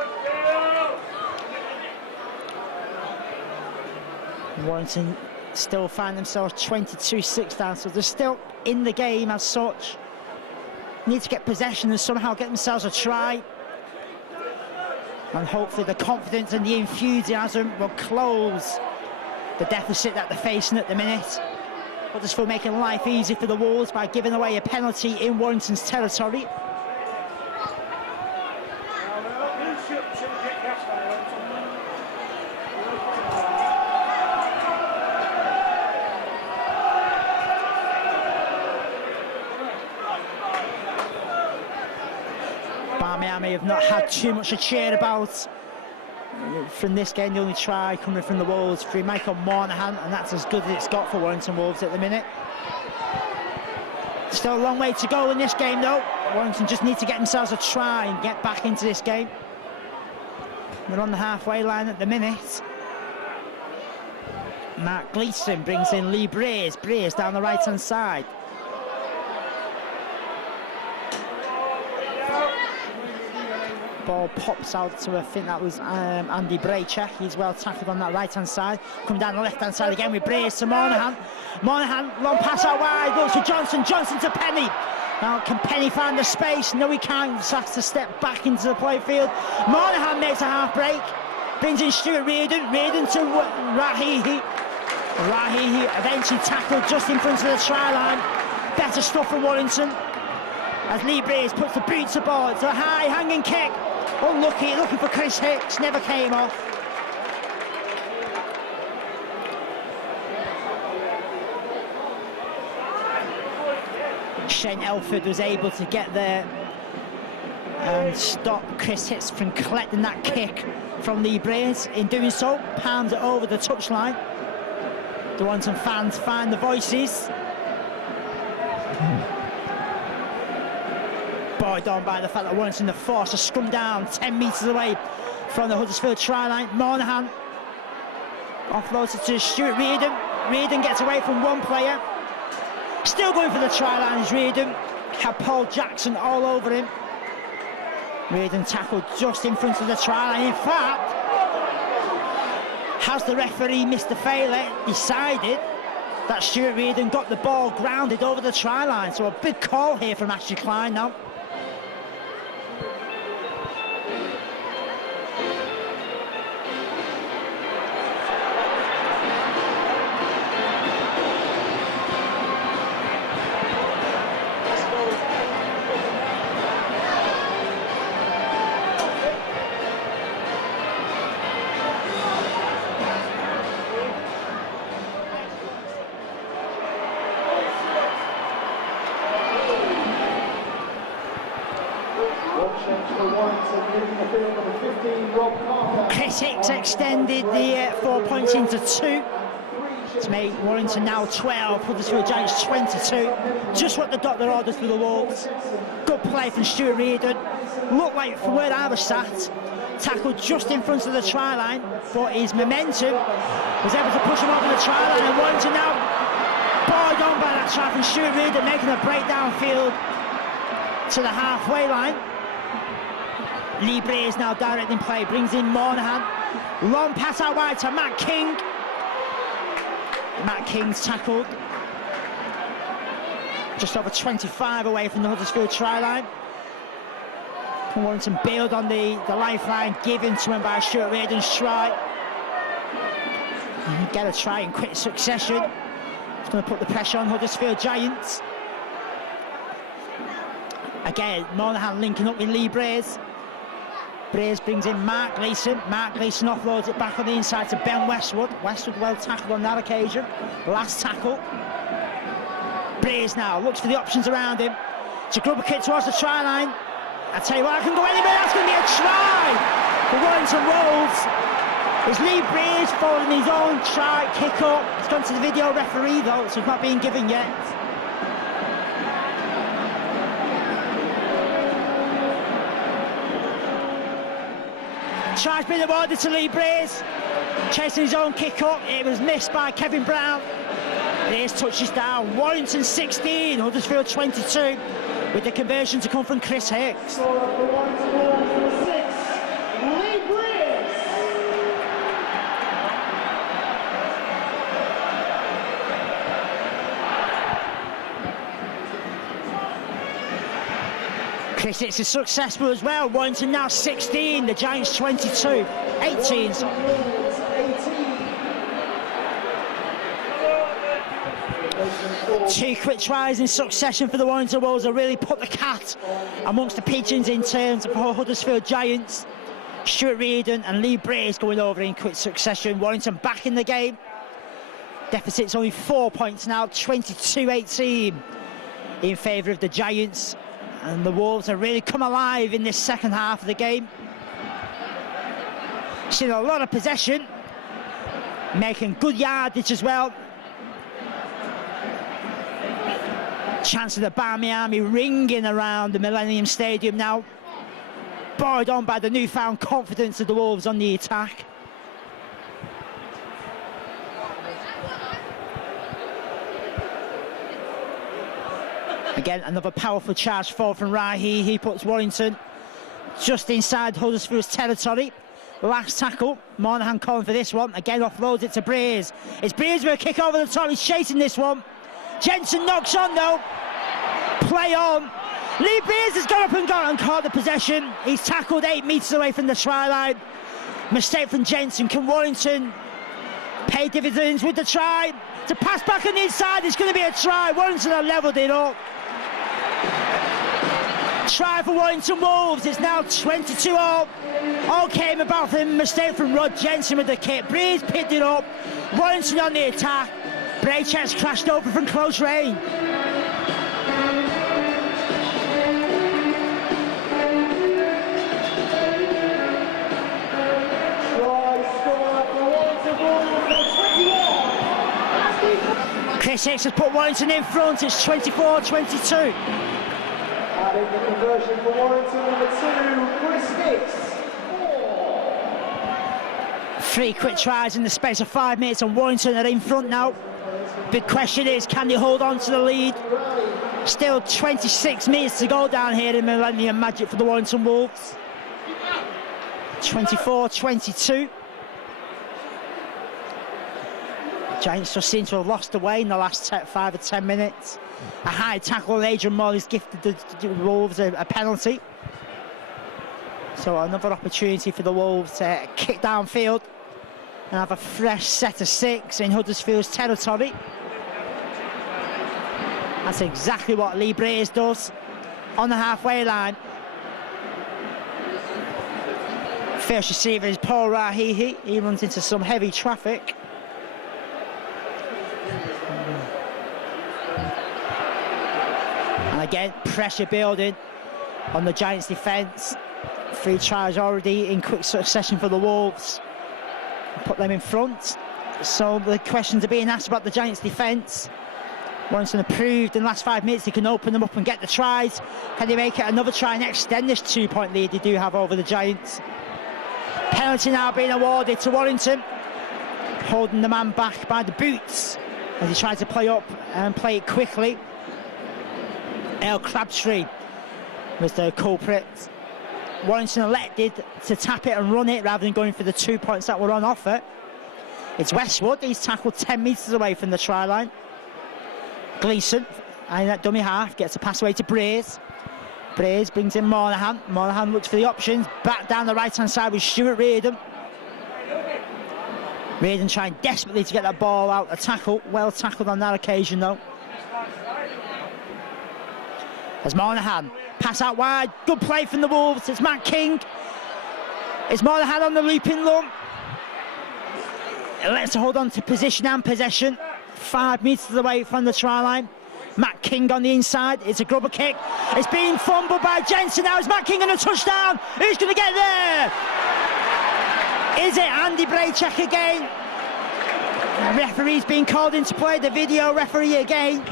Warrington still find themselves 22-6 down, so they're still in the game as such. Need to get possession and somehow get themselves a try. And hopefully the confidence and the enthusiasm will close the deficit that they're facing at the minute. Huddersfield making life easy for the Wolves by giving away a penalty in Warrington's territory. Miami have not had too much to cheer about from this game. The only try coming from the Wolves through Michael Moynihan, and that's as good as it's got for Warrington Wolves at the minute. Still a long way to go in this game though. Warrington just need to get themselves a try and get back into this game. They're on the halfway line at the minute. Mark Gleeson brings in Lee Breers. Breers down the right hand side. Ball pops out to, I think that was Andy Braycher. He's well tackled on that right hand side. Coming down the left hand side again with Breers to Moynihan. Moynihan, long pass out wide, looks for Johnson. Johnson to Penny. Now can Penny find the space? No, he can't. He has to step back into the playfield. Moynihan makes a half break. Brings in Stuart Reardon. Reardon to Rahihi. Rahihi eventually tackled just in front of the try line. Better stuff from Warrington. As Lee Breers puts the boots aboard. It's a high hanging kick. Unlucky, looking for Chris Hicks, never came off. Shane Elford was able to get there and stop Chris Hicks from collecting that kick from Lee Breers. In doing so, palms it over the touchline. The Warrington fans find the voices. Buoyed on by the fact that Warrington are forced to scrum down 10 metres away from the Huddersfield try line. Moynihan offloads it to Stuart Reardon. Reardon gets away from one player. Still going for the try line is Reardon. Had Paul Jackson all over him. Reardon tackled just in front of the try line. In fact, has the referee, Mr. Fayley, decided that Stuart Reardon got the ball grounded over the try line. So a big call here from Ashley Klein now. Chris Hicks extended the 4 points into 2 to make Warrington now 12, Huddersfield Giants 22. Just what the doctor orders for the Wolves. Good play from Stuart Reardon. Looked like, from where I was sat, tackled just in front of the try line, but his momentum was able to push him over the try line, and Warrington now buoyed on by that try from Stuart Reardon, making a break downfield to the halfway line. Lee Breers now directing play, brings in Moynihan. Long pass out wide to Matt King. Matt King's tackled just over 25 away from the Huddersfield try line. Warrington bailed on the lifeline given to him by Stuart Reardon's try. Get a try in quick succession. It's going to put the pressure on Huddersfield Giants. Again, Moynihan linking up with Lee Breers. Breers brings in Mark Gleeson. Mark Gleeson offloads it back on the inside to Ben Westwood. Westwood well tackled on that occasion. Last tackle. Breers now looks for the options around him. It's a grubber kick towards the try line. I tell you what, I can go anywhere. That's going to be a try for Warrington Wolves. It's Lee Breers following his own try kick up. It's gone to the video referee though, so it's not being given yet. Tries been awarded to Lee Breers, chasing his own kick up. It was missed by Kevin Brown. Breers touches down. Warrington 16, Huddersfield 22, with the conversion to come from Chris Hicks. Chris Hicks is successful as well. Warrington now 16, the Giants 22. 18s. Two quick tries in succession for the Warrington Wolves have really put the cat amongst the pigeons in terms of Huddersfield Giants. Stuart Reardon and Lee Brace going over in quick succession. Warrington back in the game. Deficit's only 4 points now, 22-18 in favour of the Giants. And the Wolves have really come alive in this second half of the game. Seen a lot of possession, making good yardage as well. Chance of the Barmy Army ringing around the Millennium Stadium now. Buoyed on by the newfound confidence of the Wolves on the attack. Again, another powerful charge forward from Rahi. He puts Warrington just inside Huddersfield's territory. Last tackle, Monahan calling for this one. Again, offloads it to Braze. It's Braze with a kick over the top. He's chasing this one. Jensen knocks on though. Play on. Lee Braze has got up and gone and caught the possession. He's tackled 8 metres away from the try line. Mistake from Jensen. Can Warrington pay dividends with the try? To pass back on the inside, it's going to be a try. Warrington have levelled it up. Try for Warrington Wolves. It's now 22-all. All came about from a mistake from Rod Jensen with the kick. Breeze picked it up. Warrington on the attack. Braycheck's crashed over from close range. Chris Hicks has put Warrington in front. It's 24-22. Adding the conversion for Warrington, number 2, Chris Hicks. 3 quick tries in the space of 5 minutes, and Warrington are in front now. Big question is, can they hold on to the lead? Still 26 minutes to go down here in Millennium Magic for the Warrington Wolves. 24-22. Giants just seem to have lost away in the last 5 or 10 minutes. A high tackle on Adrian Morley's gifted the Wolves a penalty. So another opportunity for the Wolves to kick downfield and have a fresh set of 6 in Huddersfield's territory. That's exactly what Lee Braze does on the halfway line. First receiver is Paul Rahihi. He runs into some heavy traffic. And again, pressure building on the Giants' defence. 3 tries already in quick succession for the Wolves. Put them in front. So the questions are being asked about the Giants' defence. Warrington have proved in the last 5 minutes they can open them up and get the tries. Can they make it another try and extend this 2-point lead they do have over the Giants? Penalty now being awarded to Warrington. Holding the man back by the boots as he tries to play up and play it quickly. El Crabtree was the culprit. Warrington elected to tap it and run it rather than going for the 2 points that were on offer. It's Westwood. He's tackled 10 metres away from the try line. Gleeson, and that dummy half, gets a pass away to Braze. Braze brings in Monahan. Monahan looks for the options. Back down the right-hand side with Stuart Reardon. Reardon trying desperately to get that ball out. A tackle, well tackled on that occasion though. As Monahan, pass out wide, good play from the Wolves. It's Matt King. It's Monahan on the looping look. It lets to hold on to position and possession. 5 metres away from the try line. Matt King on the inside. It's a grubber kick. It's being fumbled by Jensen. Now is Matt King on a touchdown. Who's going to get there? Is it Andy Braycheck again? The referee's being called into play. The video referee again.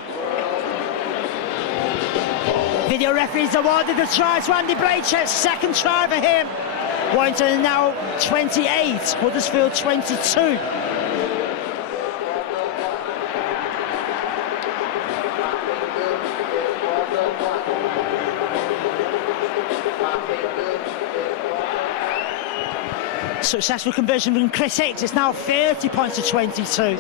Video referee's awarded the try to Andy Braycheck. Second try for him. Warrington now 28. Huddersfield 22. Successful conversion from Chris Hicks. It's now 30 points to 22.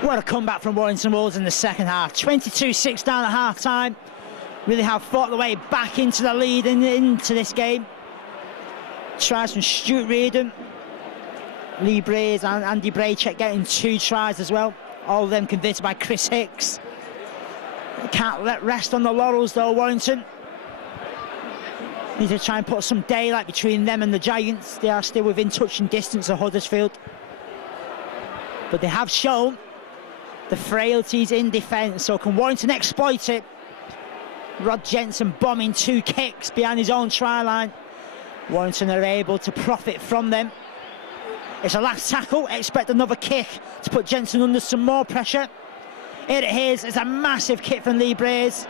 What a comeback from Warrington Wolves in the second half. 22-6 down at half-time. Really have fought their way back into the lead and into this game. Tries from Stuart Reardon, Lee Braze and Andy Braycheck getting 2 tries as well. All of them converted by Chris Hicks. Can't let rest on the laurels though, Warrington. Need to try and put some daylight between them and the Giants. They are still within touching distance of Huddersfield. But they have shown the frailties in defence, so can Warrington exploit it? Rod Jensen bombing 2 kicks behind his own try line. Warrington are able to profit from them. It's a last tackle, expect another kick to put Jensen under some more pressure. Here it is, it's a massive kick from Lee Braze.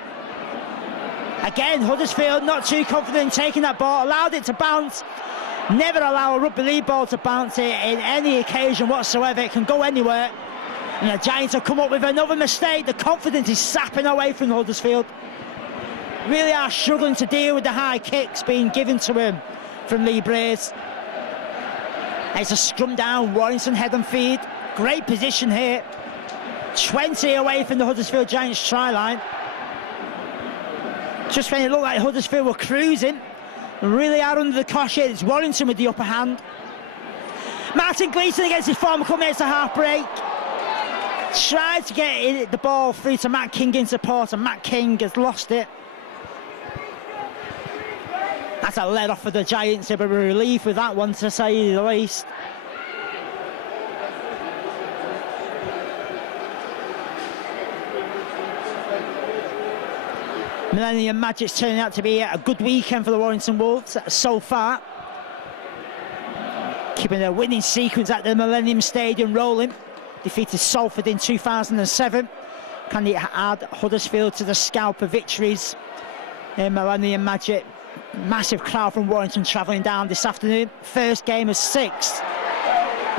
Again, Huddersfield not too confident in taking that ball, allowed it to bounce. Never allow a rugby league ball to bounce it in any occasion whatsoever. It can go anywhere. And the Giants have come up with another mistake. The confidence is sapping away from Huddersfield. Really are struggling to deal with the high kicks being given to him from Lee Braze. It's a scrum down, Warrington head and feed. Great position here. 20 away from the Huddersfield Giants try line. Just when it looked like Huddersfield were cruising, really are under the cosh here. It's Warrington with the upper hand. Martin Gleeson against his former clubmates the half break. Tried to get the ball through to Matt King in support, and Matt King has lost it. That's a let off for the Giants. A bit of a relief with that one, to say the least. Millennium Magic's turning out to be a good weekend for the Warrington Wolves so far. Keeping their winning sequence at the Millennium Stadium rolling. Defeated Salford in 2007. Can they add Huddersfield to the scalp of victories in Millennium Magic? Massive crowd from Warrington travelling down this afternoon. First game of 6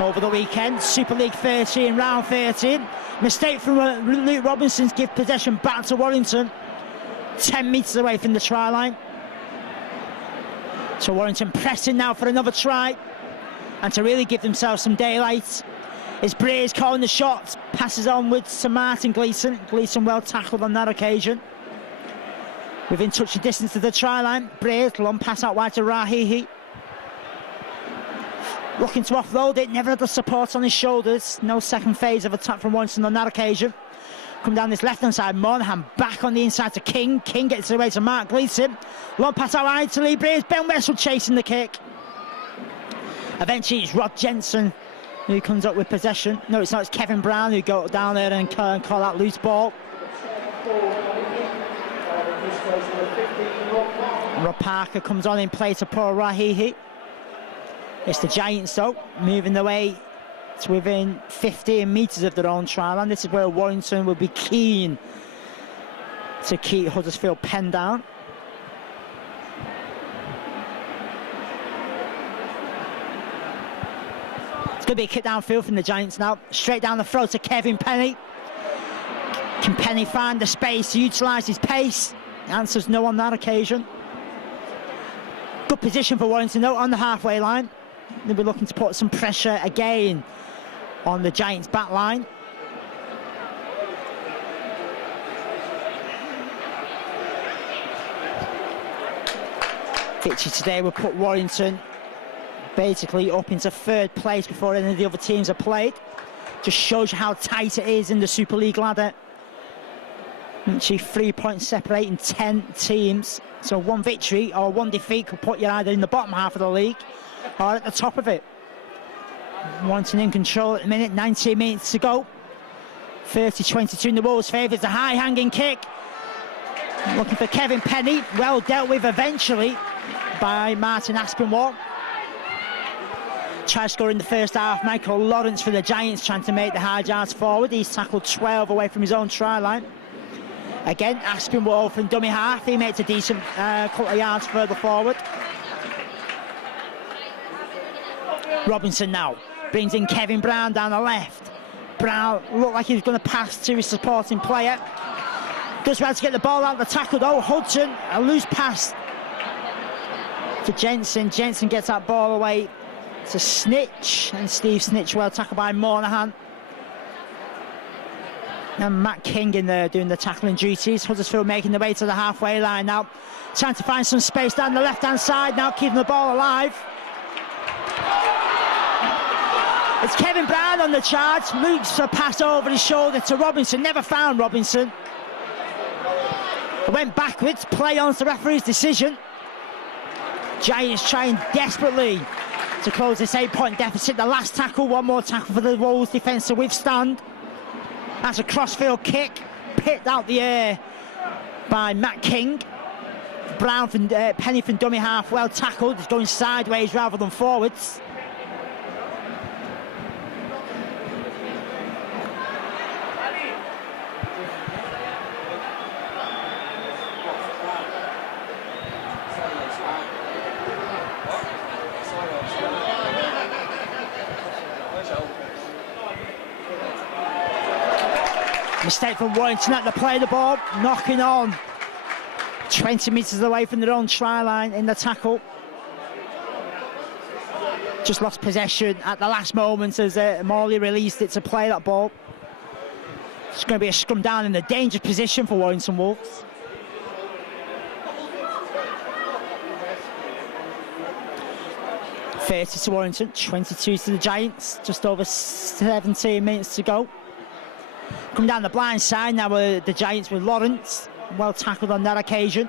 over the weekend. Super League 13, round 13. Mistake from Luke Robinson to give possession back to Warrington. 10 metres away from the try line. So Warrington pressing now for another try, and to really give themselves some daylight. It's Braze calling the shots, passes onwards to Martin Gleeson. Gleeson well tackled on that occasion. Within touching distance of the try line. Braze, long pass out wide to Rahihi. Looking to offload it, never had the support on his shoulders. No second phase of attack from Warrington on that occasion. Come down this left-hand side, Monaghan back on the inside to King. King gets away to Mark Gleeson. Long pass out wide to Lee Braze. Ben Westwood chasing the kick. Eventually it's Rod Jensen who comes up with possession. No, it's not, it's Kevin Brown who go down there and call that loose ball. Rob Parker comes on in play to Paul Rahihi. It's the Giants though, moving their way to within 15 metres of their own try line. This is where Warrington will be keen to keep Huddersfield penned down. It's going to be a kick downfield from the Giants now. Straight down the throat to Kevin Penny. Can Penny find the space to utilise his pace? The answer's no on that occasion. Good position for Warrington though on the halfway line. They'll be looking to put some pressure again on the Giants' back line. Victory today will put Warrington basically up into 3rd place before any of the other teams are played. Just shows you how tight it is in the Super League ladder. Actually 3 points separating 10 teams. So 1 victory or 1 defeat could put you either in the bottom half of the league or at the top of it. Warrington in control at the minute, 19 minutes to go. 30-22 in the Wolves' favour. It's a high-hanging kick. Looking for Kevin Penny. Well dealt with eventually by Martin Aspinwall. Try scoring in the first half. Michael Lawrence for the Giants trying to make the hard yards forward. He's tackled 12 away from his own try line. Again, Aspinwall from dummy half. He makes a decent couple of yards further forward. Robinson now brings in Kevin Brown down the left. Brown looked like he was going to pass to his supporting player. Does well to get the ball out of the tackle though. Hudson, a loose pass to Jensen. Jensen gets that ball away to Snitch, and Steve Snitch well tackled by Monaghan. And Matt King in there doing the tackling duties. Huddersfield making their way to the halfway line now. Trying to find some space down the left-hand side now, keeping the ball alive. It's Kevin Brown on the charge. Looks a pass over his shoulder to Robinson. Never found Robinson. It went backwards. Play on to the referee's decision. Giants trying desperately to close this 8-point deficit. The last tackle, one more tackle for the Wolves defence to withstand. That's a crossfield kick, picked out the air by Matt King. Brown from Penny from dummy half, well tackled. He's going sideways rather than forwards. Mistake from Warrington at the play of the ball, knocking on 20 metres away from their own try line in the tackle. Just lost possession at the last moment as Morley released it to play that ball. It's going to be a scrum down in a dangerous position for Warrington Wolves. (30 to Warrington, 22 to the Giants, just over 17 minutes to go. Come down the blind side now with the Giants with Lawrence, well tackled on that occasion.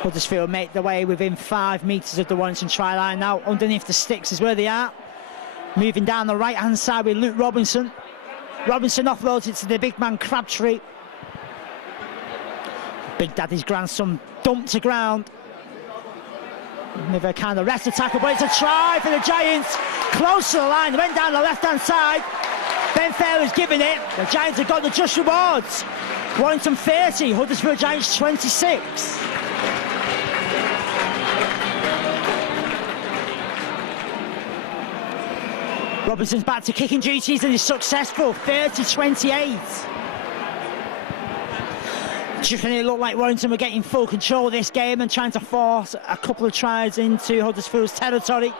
Huddersfield make their way within 5 metres of the Warrington try line now. Underneath the sticks is where they are. Moving down the right hand side with Luke Robinson. Robinson offloads it to the big man Crabtree. Big Daddy's grandson dumped to ground. With a kind of rest tackle, but it's a try for the Giants. Close to the line, they went down the left-hand side. Ben Fairley's giving it. The Giants have got the just rewards. Warrington 30, Huddersfield Giants 26. Robinson's back to kicking duties and is successful, 30-28. Just when it looked like Warrington were getting full control of this game and trying to force a couple of tries into Huddersfield's territory.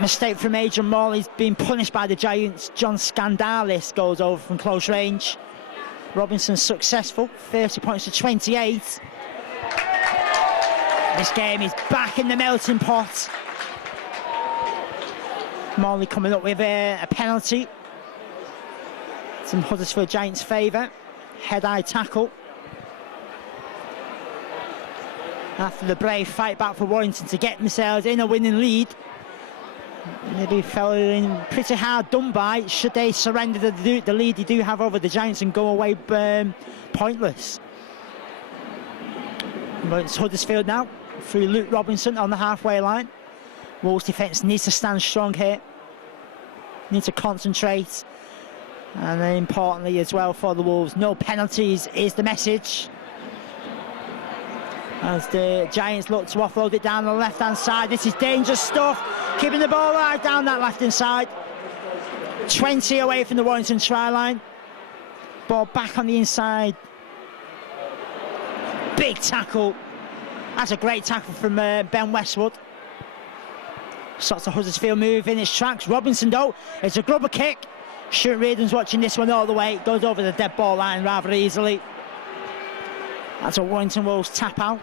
Mistake from Adrian Morley's being punished by the Giants. John Scandalis goes over from close range. Robinson's successful, 30 points to 28. This game is back in the melting pot. Morley coming up with a penalty. It's in Huddersfield Giants' favour. Head-eye tackle. After the brave fight back for Warrington to get themselves in a winning lead. Maybe feeling pretty hard done by should they surrender the lead they do have over the Giants and go away pointless. But it's Huddersfield now through Luke Robinson on the halfway line. Wolves defence needs to stand strong here. Need to concentrate. And then importantly as well for the Wolves, no penalties is the message. As the Giants look to offload it down the left-hand side. This is dangerous stuff. Keeping the ball alive down that left-hand side. 20 away from the Warrington try line. Ball back on the inside. Big tackle. That's a great tackle from Ben Westwood. Sorts of Huddersfield move in its tracks. Robinson though, it's a grubber kick. Stuart Reardon's watching this one all the way. Goes over the dead ball line rather easily. That's a Warrington Wolves tap out.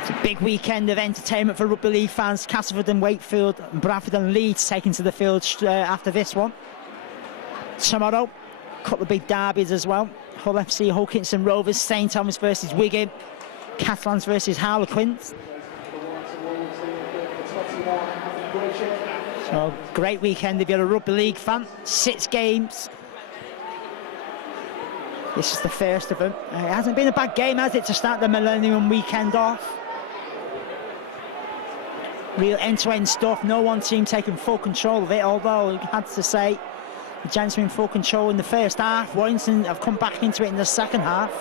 It's a big weekend of entertainment for rugby league fans. Castleford and Wakefield, and Bradford and Leeds taking to the field after this one. Tomorrow, a couple of big derbies as well. Hull FC, Hulkinson Rovers, St Thomas versus Wigan, Catalans versus Harlequins. So, great weekend if you're a rugby league fan. 6 games. This is the first of them. It hasn't been a bad game, has it, to start the Millennium weekend off? Real end-to-end stuff. No one team taking full control of it, although I had to say the Giants were in full control in the first half. Warrington have come back into it in the second half.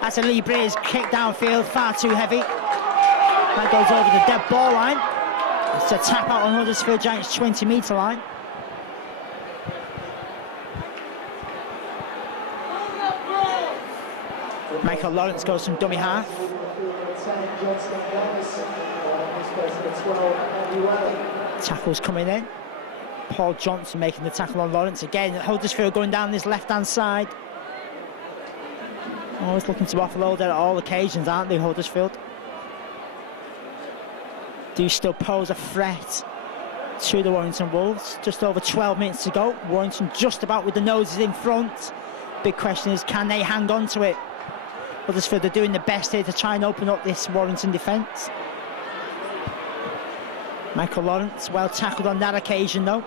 That's a Lee Breers kick downfield, far too heavy. That goes over the dead ball line. It's a tap out on Huddersfield Giants 20-metre line. Michael Lawrence goes from dummy half. Tackles coming in. Paul Johnson making the tackle on Lawrence again. Huddersfield going down this left-hand side. Always looking to offload at all occasions, aren't they, Huddersfield? do still pose a threat to the Warrington Wolves. Just over 12 minutes to go. Warrington just about with the noses in front. Big question is, can they hang on to it? Huddersfield are doing the best here to try and open up this Warrington defence. Michael Lawrence, well tackled on that occasion though.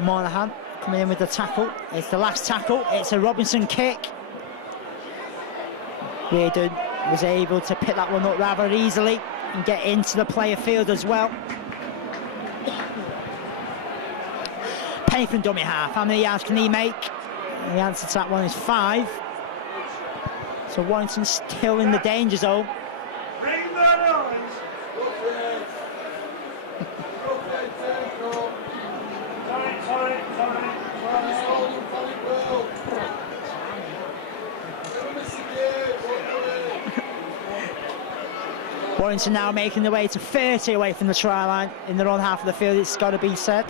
Monahan coming in with the tackle. It's the last tackle. It's a Robinson kick. Reardon was able to pick that one up rather easily and get into the player field as well. Penny from dummy half. How many yards can he make? And the answer to that one is 5. So Warrington's still in the danger zone. Warrington now making their way to 30 away from the try line in their own half of the field, it's got to be said.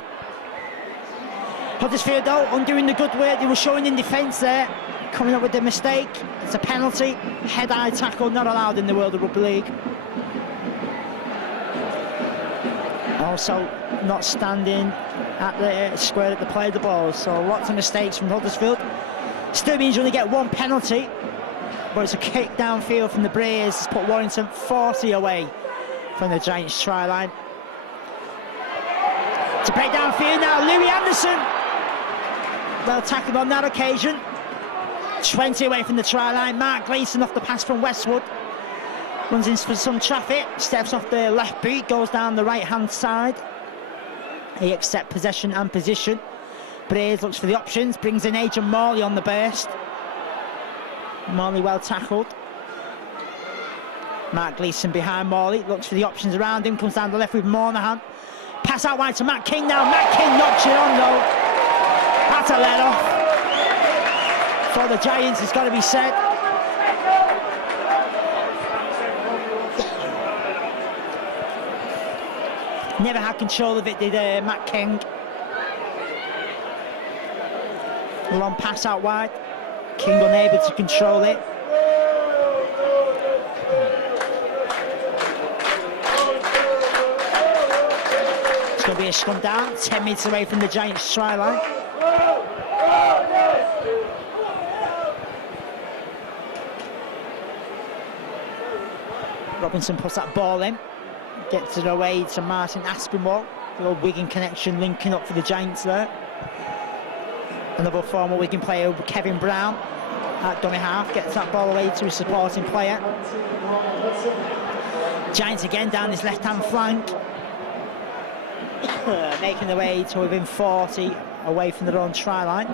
Huddersfield though, undoing the good work they were showing in defence there, coming up with the mistake. It's a penalty, head-eye tackle, not allowed in the world of rugby league. Also not standing at the square at the play of the ball, so lots of mistakes from Huddersfield. Still means you only get 1 penalty, but it's a kick downfield from the Braves. It's put Warrington 40 away from the Giants try line. To break downfield now, Louis Anderson. Well tackled on that occasion. 20 away from the try line. Mark Gleeson off the pass from Westwood. Runs in for some traffic, steps off the left boot, goes down the right-hand side. He accepts possession and position. Braves looks for the options, brings in Adrian Morley on the burst. Morley well tackled. Mark Gleeson behind Morley, looks for the options around him, comes down the left with Monahan. Pass out wide to Matt King now. Matt King knocks it on though. That's a let off for the Giants, it's got to be said. Never had control of it, did Matt King. Long pass out wide. King unable to control it. It's going to be a scrum down, 10 metres away from the Giants' try line. Robinson puts that ball in. Gets it away to Martin Aspinwall. The old Wigan connection linking up for the Giants there. Another former Wigan player, Kevin Brown, at dummy half, gets that ball away to a supporting player. Giants again down his left-hand flank. Making their way to within 40 away from their own try line.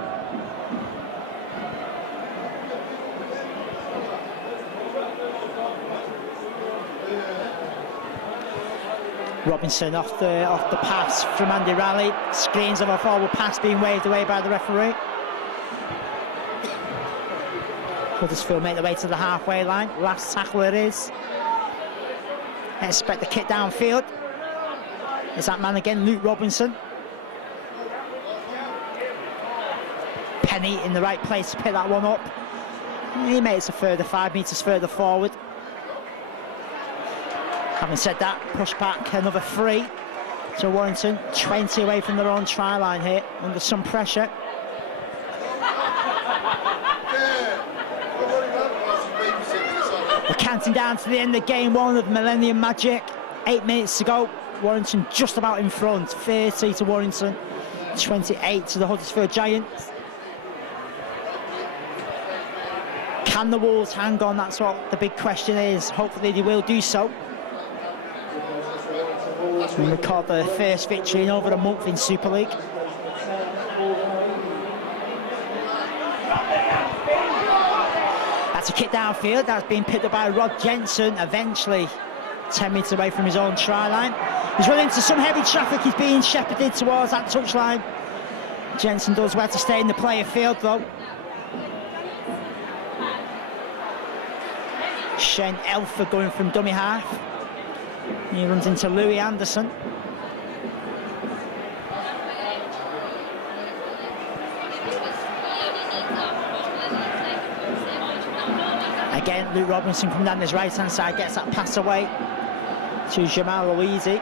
Robinson off the pass from Andy Raleigh. Screens of a forward pass being waved away by the referee. Huddersfield make their way to the halfway line. Last tackle it is. Expect the kick downfield. Is that man again, Luke Robinson. Penny in the right place to pick that one up. He makes a further 5 metres further forward. Having said that, push back another 3. So Warrington 20 away from their own try line here, under some pressure. We're counting down to the end of game 1 of Millennium Magic. 8 minutes to go. Warrington just about in front. 30 to Warrington, 28 to the Huddersfield Giants. Can the Wolves hang on? That's what the big question is. Hopefully they will do so. We record the first victory in over a month in Super League. That's a kick downfield. That's been picked up by Rod Jensen. Eventually 10 metres away from his own try line. He's running into some heavy traffic. He's being shepherded towards that touchline. Jensen does well to stay in the player field though. Shane Elford going from dummy half. He runs into Louis Anderson. Again, Luke Robinson coming down his right-hand side, gets that pass away. to Jamal Louise.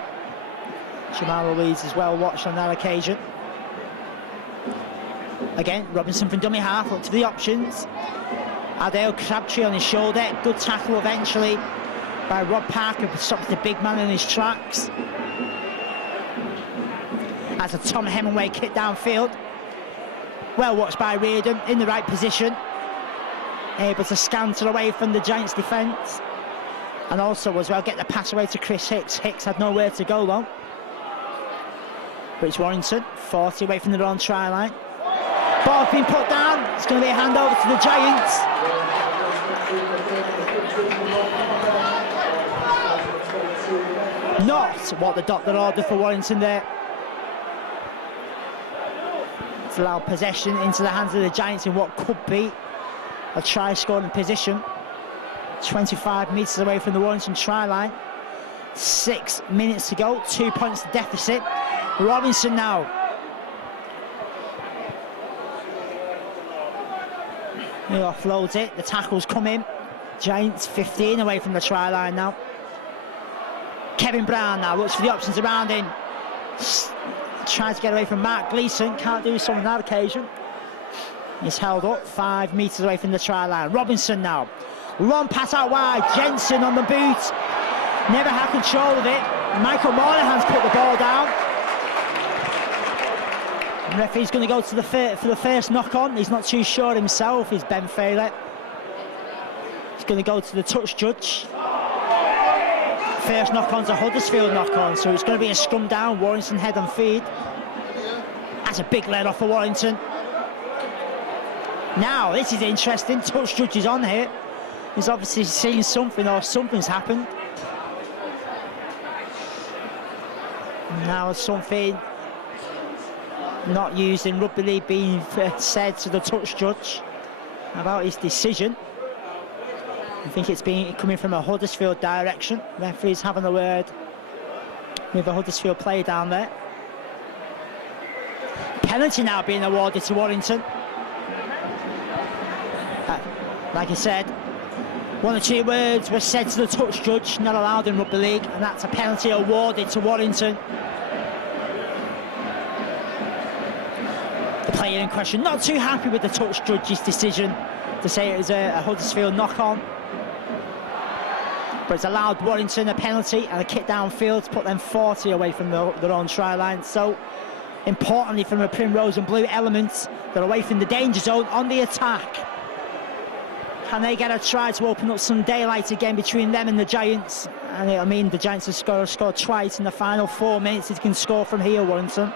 Jamal Louise is well watched on that occasion. Again, Robinson from dummy half, up to the options. Adele Crabtree on his shoulder. Good tackle eventually by Rob Parker, but stops the big man in his tracks. As a Tom Hemingway kick downfield. Well watched by Reardon, in the right position. Able to scanter away from the Giants' defence. And also as well get the pass away to Chris Hicks. Hicks had nowhere to go long. But it's Warrington, 40 away from their own try line. Ball being put down. It's going to be a handover to the Giants. Not what the doctor ordered for Warrington there. It's allowed possession into the hands of the Giants in what could be a try-scoring position. 25 metres away from the Warrington try line. 6 minutes to go, 2 points deficit. Robinson now. He offloads it, the tackles come in. Giants 15 away from the try line now. Kevin Brown now looks for the options around him. Tries to get away from Mark Gleeson, can't do so on that occasion. He's held up 5 metres away from the try line. Robinson now. Long pass out wide, Jensen on the boot. Never had control of it. Michael Moynihan's put the ball down. The referee's going to go to for the first knock-on. He's not too sure himself, is Ben Faylett. He's going to go to the touch judge. First knock-on's a Huddersfield knock-on, so it's going to be a scrum down, Warrington head and feed. That's a big let off for Warrington. Now, this is interesting. Touch judge is on here. He's obviously seen something, or something's happened. Now something not used in rugby league being said to the touch judge about his decision. I think it's been coming from a Huddersfield direction. Referee's having a word with a Huddersfield player down there. Penalty now being awarded to Warrington. Like I said, 1 or 2 words were said to the touch judge, not allowed in rugby league, and that's a penalty awarded to Warrington. The player in question not too happy with the touch judge's decision to say it was a Huddersfield knock-on. But it's allowed Warrington a penalty and a kick downfield to put them 40 away from their own try line. So, importantly from a Primrose and Blue element, they're away from the danger zone on the attack. Can they get a try to open up some daylight again between them and the Giants? And I mean, the Giants have scored twice in the final 4 minutes. He can score from here, Warrington.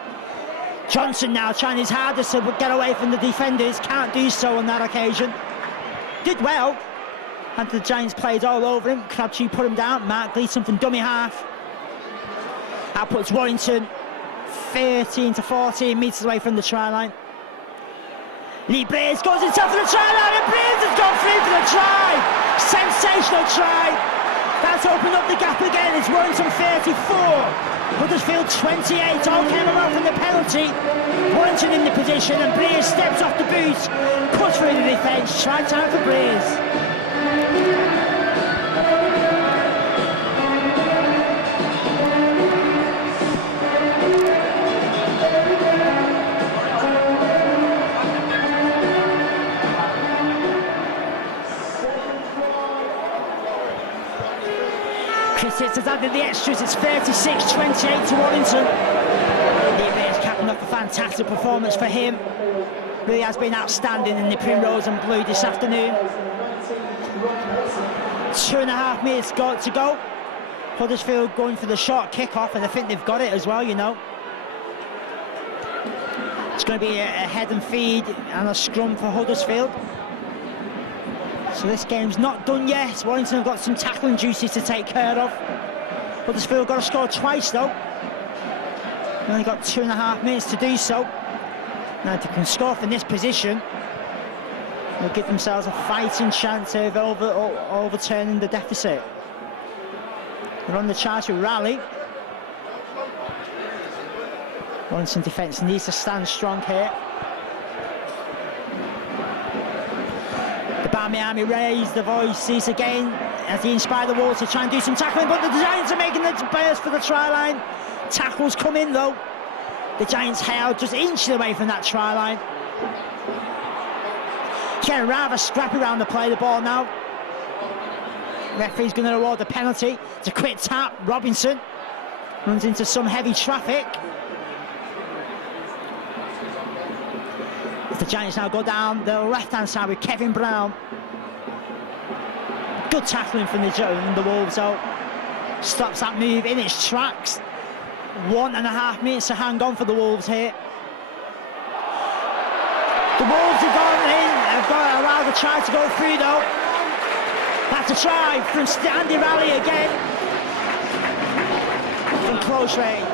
Johnson now trying his hardest to get away from the defenders. Can't do so on that occasion. Did well. And the Giants played all over him. Crabtree put him down. Mark Gleeson from dummy half. That puts Warrington 13 to 14 metres away from the try line. Lee Braze goes himself to the try line, and Braze has gone through for the try. Sensational try. That's opened up the gap again. It's Warrington 34, Huddersfield 28. All came around from the penalty. Warrington in the position, and Braze steps off the boot, cuts through the defence. Try time for Braze. Chris Hitz has added the extras. It's 36-28 to Warrington. Lee's capping off a fantastic performance for him. Really has been outstanding in the Primrose and Blue this afternoon. 2.5 minutes to go. Huddersfield going for the short kick-off, and I think they've got it as well, you know. It's going to be a head and feed and a scrum for Huddersfield. So this game's not done yet. Warrington have got some tackling duties to take care of. Huddersfield got to score twice though. They've only got 2.5 minutes to do so. Now if they can score from this position, they'll give themselves a fighting chance of overturning the deficit. They're on the charge to rally. Warrington defence needs to stand strong here. The Barmy Army raise the voices again as he inspired the Wolves to try and do some tackling, but the Giants are making the burst for the try line. Tackles come in though. The Giants held just inches away from that try line. Getting rather scrappy around the play the ball now. Referee's going to award the penalty. It's a quick tap. Robinson runs into some heavy traffic. As the Giants now go down the left-hand side with Kevin Brown. Good tackling from the Wolves though. Stops that move in its tracks. 1.5 minutes to hang on for the Wolves here. The Wolves have gone in, have got to allow the try to go through though. That's a try from Andy Raleigh again. From close range.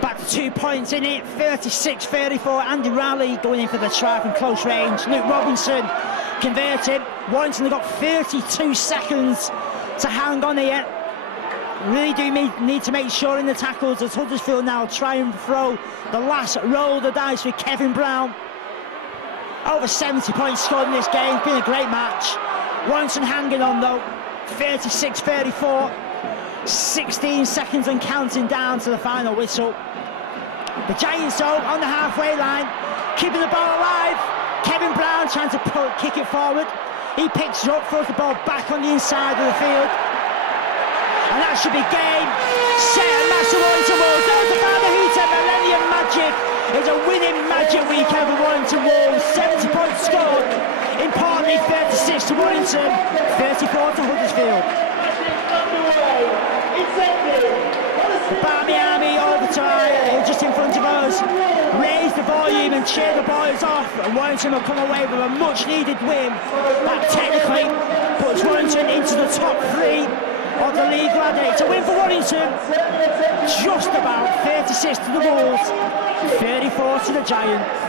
Back to 2 points in it, 36-34. Andy Raleigh going in for the try from close range. Luke Robinson converted. Warrington have got 32 seconds to hang on here. Really do need to make sure in the tackles as Huddersfield now try and throw the last roll of the dice with Kevin Brown. Over 70 points scored in this game. It's been a great match. Warrington hanging on though. 36-34. 16 seconds and counting down to the final whistle. The Giants though on the halfway line, keeping the ball alive. Kevin Brown trying to kick it forward. He picks it up, throws the ball back on the inside of the field. And that should be game, set and match for Warrington Wolves. There's the final hooter, Millennium Magic. It's a winning Magic weekend for Warrington Wolves. 70 points scored. Importantly, 36 to Warrington, 34 to Huddersfield. The Barmy Army overtime, just in front of us, raise the volume and cheer the boys off, and Warrington will come away with a much needed win that technically puts Warrington into the top 3 of the league ladder. It's a win for Warrington, just about 36 to the Wolves, 34 to the Giants.